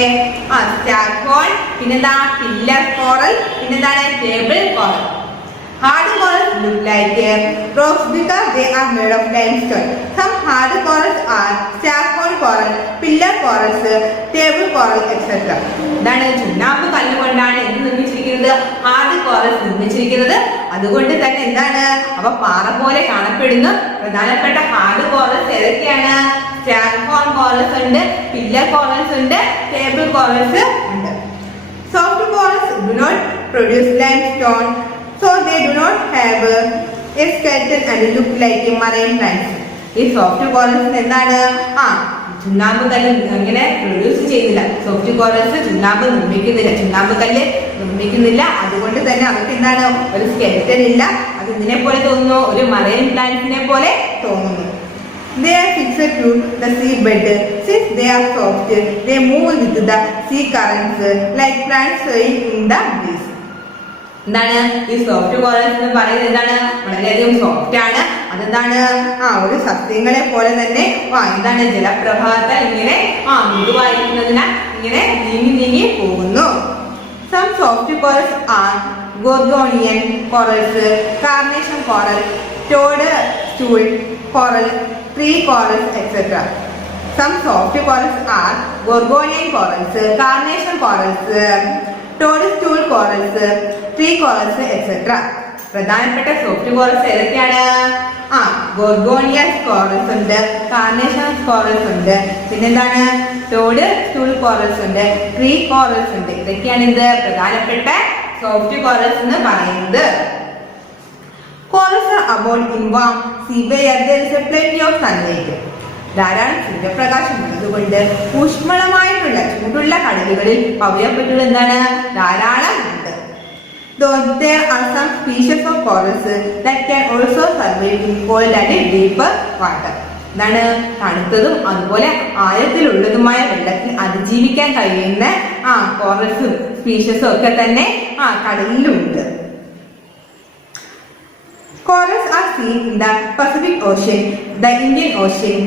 സ്റ്റാർഹോൺ, പിന്നെന്താ പില്ലർ കോറൽ, പിന്നെന്താണ് table coral. Hard corals look like rocks because they are made of limestone. Some hard corals are starhorn coral, pillar corals, table coral, etc. ഇതാണ് ചുണ്ണാമ്പ് കല്ലുകൊണ്ടാണ് എന്ത് നിർമ്മിച്ചിരിക്കുന്നത്? Hard corals നിർമ്മിച്ചിരിക്കുന്നത്. അതുകൊണ്ട് തന്നെ എന്താണ് അവ പാറ പോലെ കാണപ്പെടുന്നു. പ്രധാനപ്പെട്ട ഹാർഡ് കോറൽസ് ഏതൊക്കെയാണ്? സ്റ്റാർഹോൺ കോറൽസ് ഉണ്ട്, പില്ലർ കോറൽസ് ഉണ്ട്, ടേബിൾ കോറൽസ് ഉണ്ട്. Soft corals do not produce limestone, so they do not have a skeleton and look like marine plants. ഈ സോഫ്റ്റ് കോറൽസ് എന്താണ്? ചുണ്ണാമ്പ് കല്ല് ഇങ്ങനെ പ്രൊഡ്യൂസ് ചെയ്യുന്നില്ല. സോഫ്റ്റ് കോറൽസ് ചുണ്ണാമ്പ് നിർമ്മിക്കുന്നില്ല. അതുകൊണ്ട് തന്നെ അവർക്ക് എന്താണ്? ഒരു സ്കെൽറ്റൻ ഇല്ല. അത് ഇതിനെ പോലെ തോന്നുന്നു, ഒരു മറൈൻ പ്ലാന്റ്സിനെ പോലെ തോന്നുന്നു. They are fixed to the sea bed. Since they are soft, they move with the sea currents like plants in the breeze. എന്താണ് ഈ സോഫ്റ്റ് കോറൽസ് എന്ന് പറയുന്നത്? എന്താണ്? വളരെയധികം സോഫ്റ്റ് ആണ്. അതെന്താണ്? ഒരു സസ്യങ്ങളെ പോലെ തന്നെ എന്താണ് ജലപ്രവാഹത്താൽ ഇങ്ങനെ മൃദുവായിരിക്കുന്നതിനാൽ ഇങ്ങനെ നീങ്ങി പോകുന്നു. Some soft corals are Gorgonian corals, carnation coral, toadstool coral, tree corals, etc. Some soft corals are Gorgonian corals, carnation corals, toadstool corals, tree corals, etc. പ്രധാനപ്പെട്ട സോഫ്റ്റ് കോറൽസ് ഏതൊക്കെയാണ്? ഗോർഗോണിയസ് കോറൽസ് ഉണ്ട്, കാർനേഷൻസ് കോറൽസ് ഉണ്ട്, പിന്നെന്താണ് ടോഡ് സ്റ്റൂൾ കോറൽസ് ഉണ്ട്, tree corals ഉണ്ട്. ഇതൊക്കെയാണ് ഇത് പ്രധാനപ്പെട്ട സോഫ്റ്റ് കോറൽസ് എന്ന് പറയുന്നത്. Corals abound in warm sea where there is plenty of sunlight. ധാരാളം സൂര്യപ്രകാശം ഉള്ളതുകൊണ്ട് ഊഷ്മളമായിട്ടുള്ള ചൂടുള്ള കടലുകളിൽ പവിഴപ്പുറ്റുകൾ എന്താണ്? ധാരാളം ഉണ്ട്. Though there are some species of corals that can also survive in cold and deeper water. എന്താണ്? തണുത്തതും അതുപോലെ ആഴത്തിലുള്ളതുമായ വെള്ളത്തിൽ അതിജീവിക്കാൻ കഴിയുന്ന കോറൽസും സ്പീഷീസും ഒക്കെ തന്നെ കടലിലുണ്ട്. Corals are seen in the Pacific Ocean, the Indian Ocean,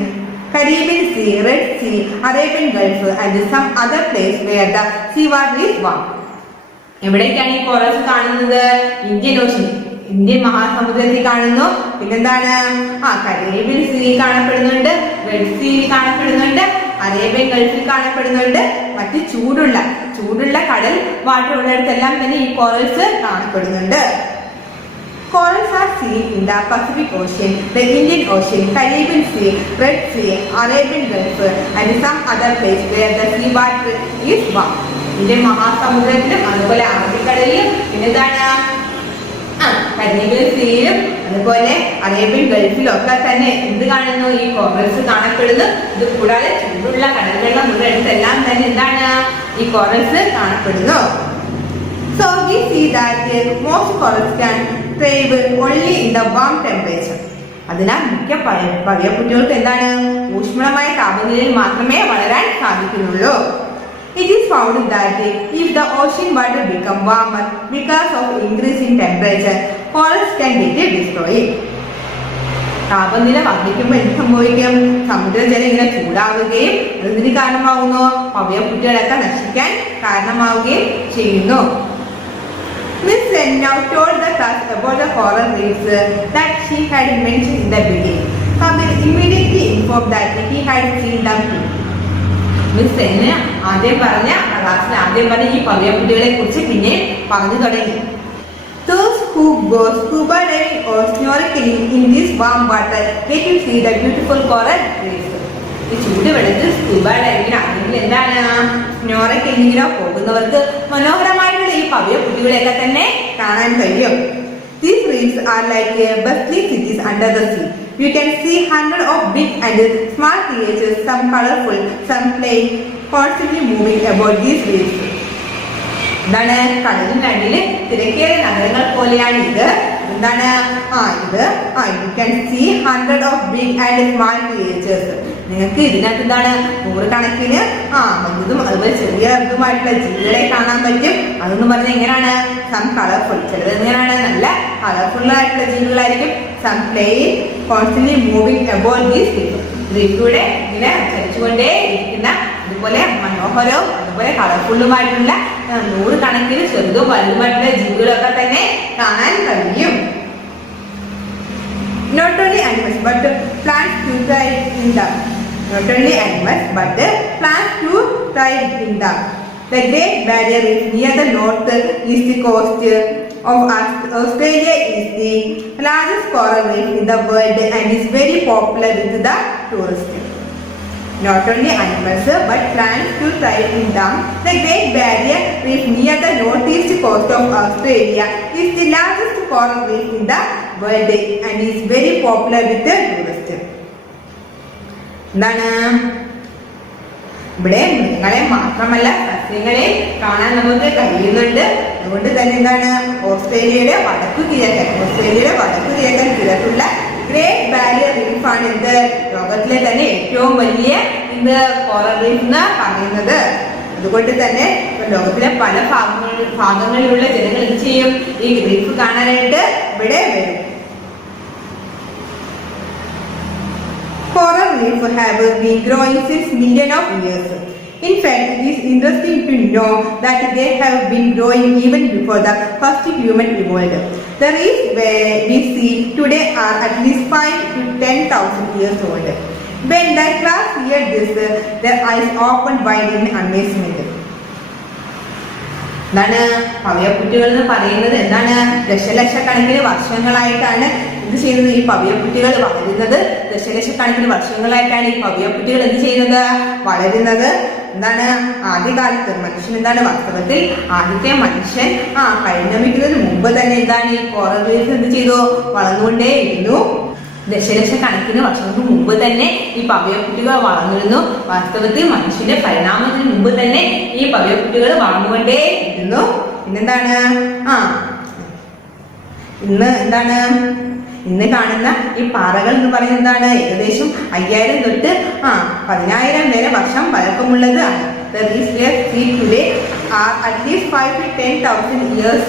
Caribbean Sea, Red Sea, Arabian Gulf, and some other place where the seawater is warm. എവിടേക്കാണ് ഈ corals കാണുന്നത്? ഇന്ത്യൻ ഓഷ്യൻ, ഇന്ത്യൻ മഹാസമുദ്രത്തിൽ കാണുന്നു. പിന്നെന്താണ്? കരീബിയൻ സീയിൽ കാണപ്പെടുന്നുണ്ട്, റെഡ് സീയിൽ കാണപ്പെടുന്നുണ്ട്, Arabian ഗൾഫിൽ കാണപ്പെടുന്നുണ്ട്. മറ്റ് ചൂടുള്ള കടൽ വാട്ടർ ഉള്ളിടത്തെല്ലാം തന്നെ ഈ കോറൽസ് കാണപ്പെടുന്നുണ്ട്. Corals are seen in the Pacific Ocean, the Indian Ocean, Caribbean Sea, Red Sea, Arabian Gulf, and some other place where the sea water is warm. Indian മഹാസമുദ്രത്തിലും അതുപോലെ അറബിക്കടലിലും പിന്നെന്താണ് കരീബിയൻ സീയിലും അതുപോലെ അറേബ്യൻ ഗൾഫിലും ഒക്കെ തന്നെ എന്ത് കാണുന്നു? ഈ കോറൽസ് കാണപ്പെടുന്നു. ഇത് കൂടാതെ ചൂടുള്ള കടൽവെള്ളം ഉള്ളിടത്തെല്ലാം തന്നെ എന്താണ്? ഈ കോറൽസ് കാണപ്പെടുന്നു. So we see that most corals can thrive only in the warm temperature. അതിനാൽ മിക്ക പവിഴപ്പുറ്റുകൾക്ക് എന്താണ്? ഊഷ്മളമായ താപനിലയിൽ മാത്രമേ വളരാൻ സാധിക്കുന്നുള്ളൂ. It is found that if the ocean water become warmer because of increase in temperature, corals can get destroyed. താപനില വർദ്ധിക്കുമ്പോൾ എന്ത് സംഭവിക്കും? സമുദ്രജലം ഇങ്ങനെ ചൂടാവുകയും അതിന് കാരണമാവുന്നു പവിഴപ്പുറ്റുകളൊക്കെ നശിക്കാൻ കാരണമാവുകയും ചെയ്യുന്നു. Miss Sen now told the class about the coral reefs that she had mentioned in the beginning. Kabir immediately informed that he had seen them too. Miss Sen ക്ലാസ്സിൽ പറഞ്ഞ ഈ പവിഴപ്പുറ്റുകളെ കുറിച്ച് പിന്നെ പറഞ്ഞു തുടങ്ങി. Those who go scuba diving or snorkeling in this warm water get to see the beautiful coral reefs. ഈ ചൂടുവെള്ളത്തിൽ scuba ഡൈവിങ്ങിന് അല്ലെങ്കിൽ എന്താണ് സ്നോറയ്ക്ക് എന്തെങ്കിലോ പോകുന്നവർക്ക് മനോഹരമായിട്ടുള്ള ഈ പവിയ കുട്ടികളെയൊക്കെ തന്നെ കാണാൻ കഴിയും. These reefs are like bustling cities under the sea. You can see hundreds of big and small creatures, some colorful, some plain, constantly moving about these reefs. എന്താണ് കടലിനടിയില് തിരക്കേറിയ നഗരങ്ങൾ പോലെയാണ് ഇത്. എന്താണ് you can see hundreds of big and small creatures. നിങ്ങൾക്ക് ഇതിനകത്ത് എന്താണ് നൂറുകണക്കിന് വലുതും അതുപോലെ ചെറിയതുമായിട്ടുള്ള ജീവികളെ കാണാൻ പറ്റും. അതെന്ന് പറഞ്ഞാൽ എങ്ങനെയാണ് സം കളർഫുൾ, ചിലത് എങ്ങനെയാണ് നല്ല കളർഫുൾ ആയിട്ടുള്ള ജീവികളായിരിക്കും. Some plain constantly moving about these ദ്വീപിലൂടെ ഇങ്ങനെ ചലിച്ചുകൊണ്ടേ ഇരിക്കുന്ന അതുപോലെ മനോഹരവും അതുപോലെ കളർഫുള്ളുമായിട്ടുള്ള നൂറുകണക്കിന് ചെറുതും വലുതുമായിട്ടുള്ള ജീവികളൊക്കെ തന്നെ കാണാൻ കഴിയും. Not only animals but plants to thrive in them. Not only animals but plants to thrive in them. The Great Barrier Reef near the northeast coast of Australia is the largest coral reef in the world and is very popular with the tourists. Not only animals but plants to thrive in them. The Great Barrier Reef near the northeast coast of Australia is the largest coral reef in the world and is very popular with the tourists. എന്താണ് ഇവിടെ മൃഗങ്ങളെ മാത്രമല്ല സസ്യങ്ങളെ കാണാൻ നമുക്ക് കഴിയുന്നുണ്ട്. അതുകൊണ്ട് തന്നെ എന്താണ് ഓസ്ട്രേലിയയുടെ വടക്കു കിഴക്കൻ തീരത്തുള്ള ഗ്രേറ്റ് ബാരിയർ റീഫാണ് ഇത് ലോകത്തിലെ തന്നെ ഏറ്റവും വലിയ കോറൽ റീഫ് എന്ന് പറയുന്നത്. അതുകൊണ്ട് തന്നെ ലോകത്തിലെ പല ഭാഗങ്ങളിലുള്ള ജനങ്ങൾ എന്ത് ചെയ്യും ഈ റീഫ് കാണാനായിട്ട് ഇവിടെ വരും. Coral reef have been growing since millions of years. In fact, it is interesting to know that they have been growing even before the first human evolved. The reefs we see today are at least 5 to 10,000 years old. When the class heard this, their eyes opened wide in amazement. എന്താണ് പവിഴപ്പുറ്റുകൾ എന്ന് പറയുന്നത്? എന്താണ് ദശലക്ഷക്കണക്കിന് വർഷങ്ങളായിട്ടാണ് ഇത് ചെയ്യുന്നത്. ഈ പവിഴപ്പുറ്റുകൾ വളരുന്നത് ദശലക്ഷക്കണക്കിന് വർഷങ്ങളായിട്ടാണ് ഈ പവിഴപ്പുറ്റുകൾ എന്ത് ചെയ്യുന്നത് വളരുന്നത്. എന്താണ് ആദ്യകാലത്ത് മനുഷ്യൻ എന്താണ് വാസ്തവത്തിൽ ആദ്യത്തെ മനുഷ്യൻ പരിണമിക്കുന്നതിന് മുമ്പ് തന്നെ എന്താണ് ഈ കോറൽ റീഫ് എന്ത് ചെയ്തു വളർന്നുകൊണ്ടേയിരുന്നു. ദശലക്ഷക്കണക്കിന് വർഷങ്ങൾക്ക് മുമ്പ് തന്നെ ഈ പവിഴപ്പുറ്റുകൾ വളർന്നിരുന്നു. വാസ്തവത്തിൽ മനുഷ്യന്റെ പരിണാമത്തിന് മുമ്പ് തന്നെ ഈ പവിഴപ്പുറ്റുകൾ വളർന്നുകൊണ്ടേ ഇരുന്നു. പിന്നെന്താണ് ഇന്ന് കാണുന്ന ഈ പാറകൾ എന്ന് പറയുന്നത് എന്താണ് ഏകദേശം 5000 തൊട്ട് 10000 വരെ വർഷം പഴക്കമുള്ളത് ആണ്. The reefs we see today are at least 5 to 10,000 years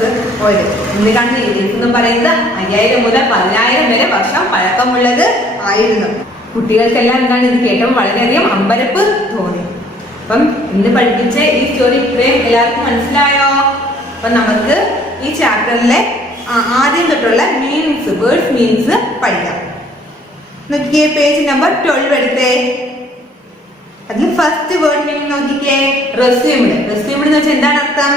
old. ഇന്ന് കാണുന്ന ഈ റീഫ് എന്ന് പറയുന്നത് 5000 മുതൽ 10000 വരെ വർഷം പഴക്കമുള്ളത് ആയിരുന്നു. കുട്ടികൾക്കെല്ലാം എന്താണ് ഇത് കേട്ടപ്പോൾ വളരെയധികം അമ്പരപ്പ് തോന്നി. അപ്പം ഇന്ന് പഠിപ്പിച്ച ഈ സ്റ്റോറി ഇത്രയും എല്ലാവർക്കും മനസ്സിലായോ? അപ്പൊ നമുക്ക് ഈ ചാപ്റ്ററിലെ ആദ്യം തൊട്ടുള്ള മീനിങ്സ് വേർഡ്സ് മീനിങ്സ് പഠിക്കാം. നോക്കിക്കേ പേജ് നമ്പർ 12 എടുത്തേ. അതിൽ ഫസ്റ്റ് വേർഡ് മീനിങ് നോക്കിക്കേ റെസ്യൂംഡ്. റെസ്യൂംഡ് എന്ന് വെച്ചാൽ എന്താണ് അർത്ഥം?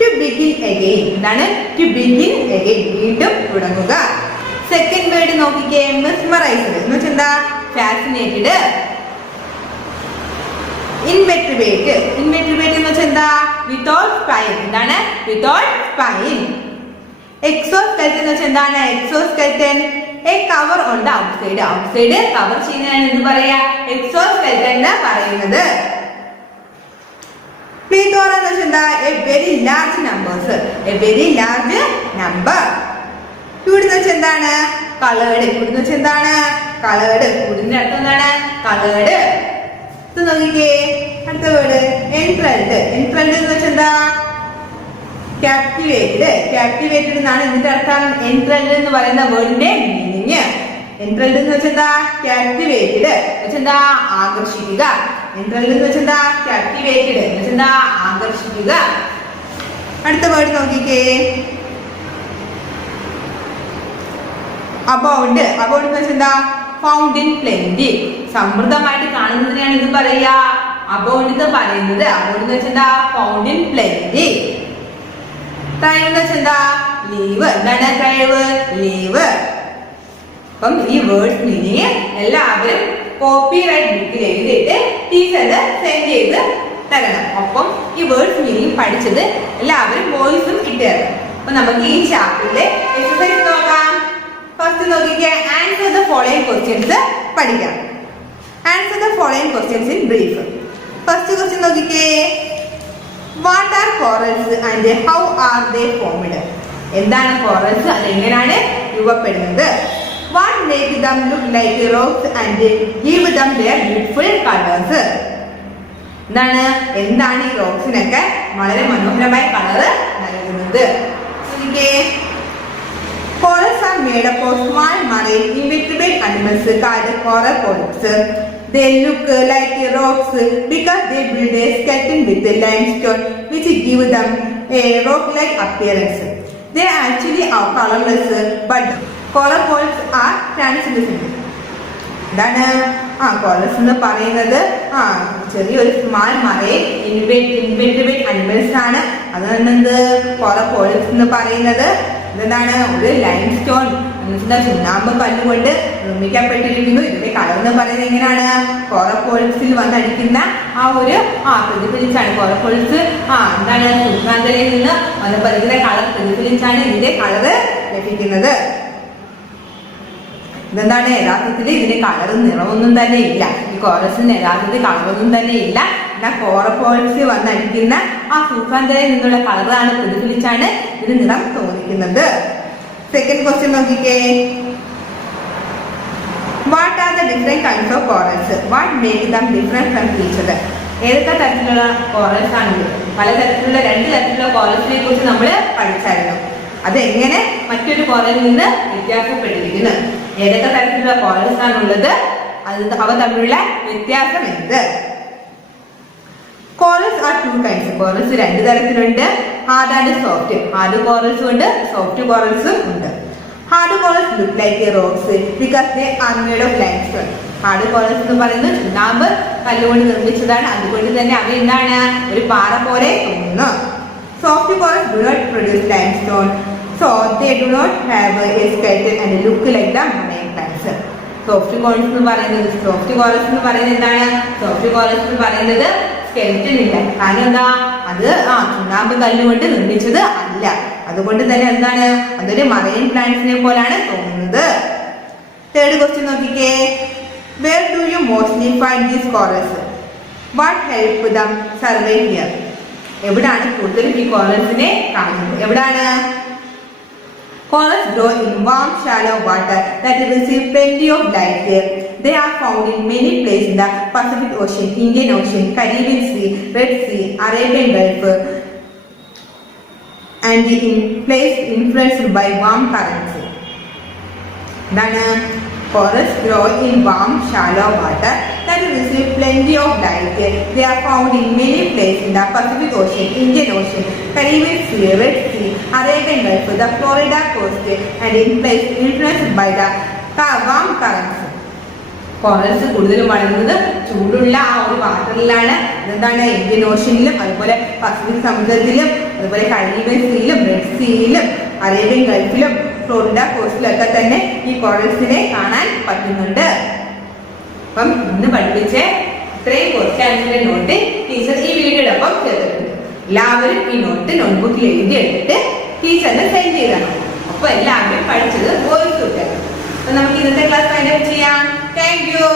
To begin again. എന്താണ് ടു ബിഗിൻ അഗെയിൻ, വീണ്ടും തുടങ്ങുക. സെക്കൻഡ് വേർഡ് നോക്കിക്കേ മെസ്മറൈസ്ഡ് എന്ന് വെച്ചാൽ എന്താ? ഫാസിനേറ്റഡ്. ഇൻവെട്രിവേറ്റ്. ഇൻവെട്രിവേറ്റ് എന്ന് വെച്ചാൽ എന്താ? Without spine. എന്താണ് വിതൗട്ട് സ്പൈൻ. എക്സോസ്കെൽറ്റൻ എന്ന് വെച്ചാൽ എന്താണ്? Exoskeleton A cover on the outside. Outside cover ചെയ്യുന്നതാണ് എന്ത് പറയാ? എക്സോസ്കെൽറ്റൻ എന്ന് പറയുന്നത്. പ്ലീതോറ എന്ന് വെച്ചാൽ എന്താ? A very large numbers. A very large number. Cured എന്ന് വെച്ചാൽ എന്താണ്? കളേർഡ്. ക്യൂഡ് എന്ന് വെച്ചാൽ എന്താണ്? കളേർഡ്. ക്യൂഡിന്റെ അർത്ഥം എന്താണ്? കളേർഡ്. ഇത് നോക്കിക്കേ അടുത്ത വേർഡ് എൻട്രൽഡ്. എൻട്രൽഡ് എന്ന് വെച്ചാൽ എന്താ? ക്യാപ്റ്റിവേറ്റഡ്. ക്യാപ്റ്റിവേറ്റഡ് എന്നാണ് ഇതിന്റെ അർത്ഥം. എൻട്രൽഡ് എന്ന് പറയുന്ന വേർഡിന്റെ മീനിങ്. എൻട്രൽഡ് എന്ന് വെച്ചാൽ എന്താ? ക്യാപ്റ്റിവേറ്റഡ് എന്ന് വെച്ചാൽ എന്താ? ആകർഷിക്കുക. എൻട്രൽഡ് എന്ന് വെച്ചാൽ എന്താ? ക്യാപ്റ്റിവേറ്റഡ് എന്ന് വെച്ചാൽ എന്താ? ആകർഷിക്കുക. അടുത്ത വേർഡ് നോക്കിക്കേ അബൗണ്ട്. അബൗണ്ട് എന്ന് വെച്ചാൽ എന്താ? Found in plenty. സമൃദ്ധമായിട്ട് കാണുന്നതിനെയാണ് ഇത് പറയാ അബൗണ്ട് എന്ന് പറയുന്നത്. അബൗണ്ട് എന്ന് വെച്ചാൽ എന്താ? Found in plenty. ത്രൈവ് എന്ന് വെച്ചാൽ എന്താ? ലീവ്. എന്താണ് ത്രൈവ്? ലീവ്. അപ്പം ഈ വേർഡ് മീനിങ് എല്ലാവരും കോപ്പിറൈറ്റ് ബുക്കിൽ എഴുതിയിട്ട് ടീച്ചറിന് സെൻഡ് ചെയ്ത് തരണം. ഒപ്പം ഈ വേർഡ്സ് മീനിങ് പഠിച്ചത് എല്ലാവരും വോയിസും ഇട്ട് തരണം. അപ്പൊ നമുക്ക് ഈ ചാപ്റ്ററിലെ എക്സസൈസ് നോക്കാം. ഫസ്റ്റ് നോക്കിക്കേ, ആൻസർ ദ ഫോളോയിങ് ക്വസ്റ്റ്യൻസ് പഠിക്കാം. Answer the following questions in brief. First question നോക്കിക്കേ, what are corals and how are they formed? എന്താണ് കോറൽസ്, അതെങ്ങനെയാണ് രൂപപ്പെടുന്നത്? What make them look like rocks and give them their beautiful colours? എന്താണ് ഈ റോക്സിനൊക്കെ വളരെ മനോഹരമായ colour നൽകുന്നത്? Corals are made up of small marine invertebrate animals called coral polyps. They look like rocks because they build a skeleton with limestone, which give them a rock-like appearance. They actually are colorless, but coral polyps are translucent. Corals എന്ന് പറയുന്നത് ചെറിയൊരു small marine invertebrate animals ആണ്. അതുകൊണ്ട് coral polyps എന്ന് പറയുന്നത് എന്താണ്, ഒരു lime stone ചുണ്ണാമ്പ് കല്ലുകൊണ്ട് നിർമ്മിക്കപ്പെട്ടിരിക്കുന്നു. ഇതിന്റെ കളർ എന്ന് പറയുന്നത് എങ്ങനെയാണ്, കോറൽ പോളിപ്സിൽ വന്നടിക്കുന്ന ആ ഒരു പ്രതിഫലിച്ചാണ്. കോറൽ പോളിപ്സ് സൂക്ഷ്മാന്തരയിൽ നിന്ന് വന്ന് പതിക്കുന്ന കളർ പ്രതിഫലിച്ചാണ് ഇതിന്റെ കളർ ലഭിക്കുന്നത്. യഥാർത്ഥത്തിൽ ഇതിന് കളറും നിറമൊന്നും തന്നെ ഇല്ല. ഈ കോറൽസിന് യഥാർത്ഥത്തിൽ കളറൊന്നും തന്നെ ഇല്ല. എന്നാൽ കോറൽ പോളിപ്സിൽ വന്നടിക്കുന്ന ആ സൂക്ഷ്മാന്തരയിൽ നിന്നുള്ള കളറാണ് പ്രതിഫലിച്ചാണ് ഇതിന് നിറം തോന്നിക്കുന്നത്. സെക്കൻഡ് ക്വസ്റ്റ്യൻ നോക്കിക്കേ, what are the different kinds of corals? What make dum different from each other? ഏതൊക്കെ തരത്തിലുള്ള കോറൽസ് ആണുള്ളത്? പലതരത്തിലുള്ള 2 തരത്തിലുള്ള കോറൽസിനെ കുറിച്ച് നമ്മൾ പഠിച്ചായിരുന്നു. അതെങ്ങനെ മറ്റൊരു കോറലിൽ നിന്ന് വ്യത്യാസപ്പെട്ടിരിക്കുന്നു? ഏതൊക്കെ തരത്തിലുള്ള കോറൽസ് ആണുള്ളത്, അവ തമ്മിലുള്ള വ്യത്യാസം എന്ത്? Corals R 2 kinds. കോറൽസ് 2 തരത്തിലുണ്ട്, ഹാർഡ് ആൻഡ് സോഫ്റ്റ്. ഹാർഡ് കോറൽസും ഉണ്ട്, സോഫ്റ്റ് കോറൽസും ഉണ്ട്. Hard corals look like rocks because they are made of limestone. Hard corals എന്ന് പറയുന്നത് ചുണ്ണാമ്പ് കല്ലുകൊണ്ട് നിർമ്മിച്ചതാണ്. അതുകൊണ്ട് തന്നെ അവ എന്താണ്, ഒരു പാറ പോലെ തോന്നുന്നു. Soft corals do not produce limestone, so they do not have a skeleton and look like the marine plants. Soft corals എന്ന് പറയുന്നത് എന്താണ്? സോഫ്റ്റ് കോറൽസ് എന്ന് പറയുന്നത് സ്കെൽറ്റൻ ഇല്ല. കാരണം എന്താ, അത് ചുണ്ണാമ്പ് കല്ലുകൊണ്ട് നിർമ്മിച്ചത് അല്ല. അതുകൊണ്ട് തന്നെ എന്താണ്, അതൊരു മറൈൻ പ്ലാന്റ്സിനെ പോലാണ് തോന്നുന്നത്. തേർഡ് ക്വസ്റ്റ്യൻ നോക്കിക്കേ, where do you mostly find these corals? What help them survive here? എവിടാണ് കൂടുതലും ഈ കോറൽസിനെ കാണുന്നത്? എവിടാണ്? Corals grow in warm shallow water that receive plenty of light. They are found in many places in the Pacific Ocean, Indian Ocean, Caribbean Sea, Red Sea, Arabian Gulf, and in places influenced by warm currents. Corals grow in warm, shallow water that receive plenty of light. They are found in many places in the Pacific Ocean, Indian Ocean, Caribbean Sea, Red Sea, Arabian Gulf, the Florida coast, and in places influenced by the warm currents. Corals കൂടുതലും വളരുന്നത് ചൂടുള്ള ആ ഒരു വാട്ടറിലാണ്. Indian ഓഷ്യനിലും അതുപോലെ Pacific സമുദ്രത്തിലും അതുപോലെ Caribbean സീയിലും red സീയിലും Arabian ഗൾഫിലും Florida കോസ്റ്റിലൊക്കെ തന്നെ ഈ കോറൽസിനെ കാണാൻ പറ്റുന്നുണ്ട്. അപ്പം ഇന്ന് പഠിപ്പിച്ച ഇത്രയും ക്വസ്റ്റ്യൻസിന്റെ നോട്ട് ടീച്ചർ ഈ വീഡിയോയുടെ ഒപ്പം ചേർത്തിട്ടുണ്ട്. എല്ലാവരും ഈ നോട്ട്ബുക്കിൽ എഴുതി എടുത്തിട്ട് ടീച്ചറിന് സെൻഡ് ചെയ്യണം. അപ്പൊ എല്ലാവരും പഠിച്ചത് വോയിസ് കിട്ടണം. അപ്പൊ നമുക്ക് ഇന്നത്തെ ക്ലാസ് ഫൈൻഡ് ഔട്ട് ചെയ്യാം. Thank you.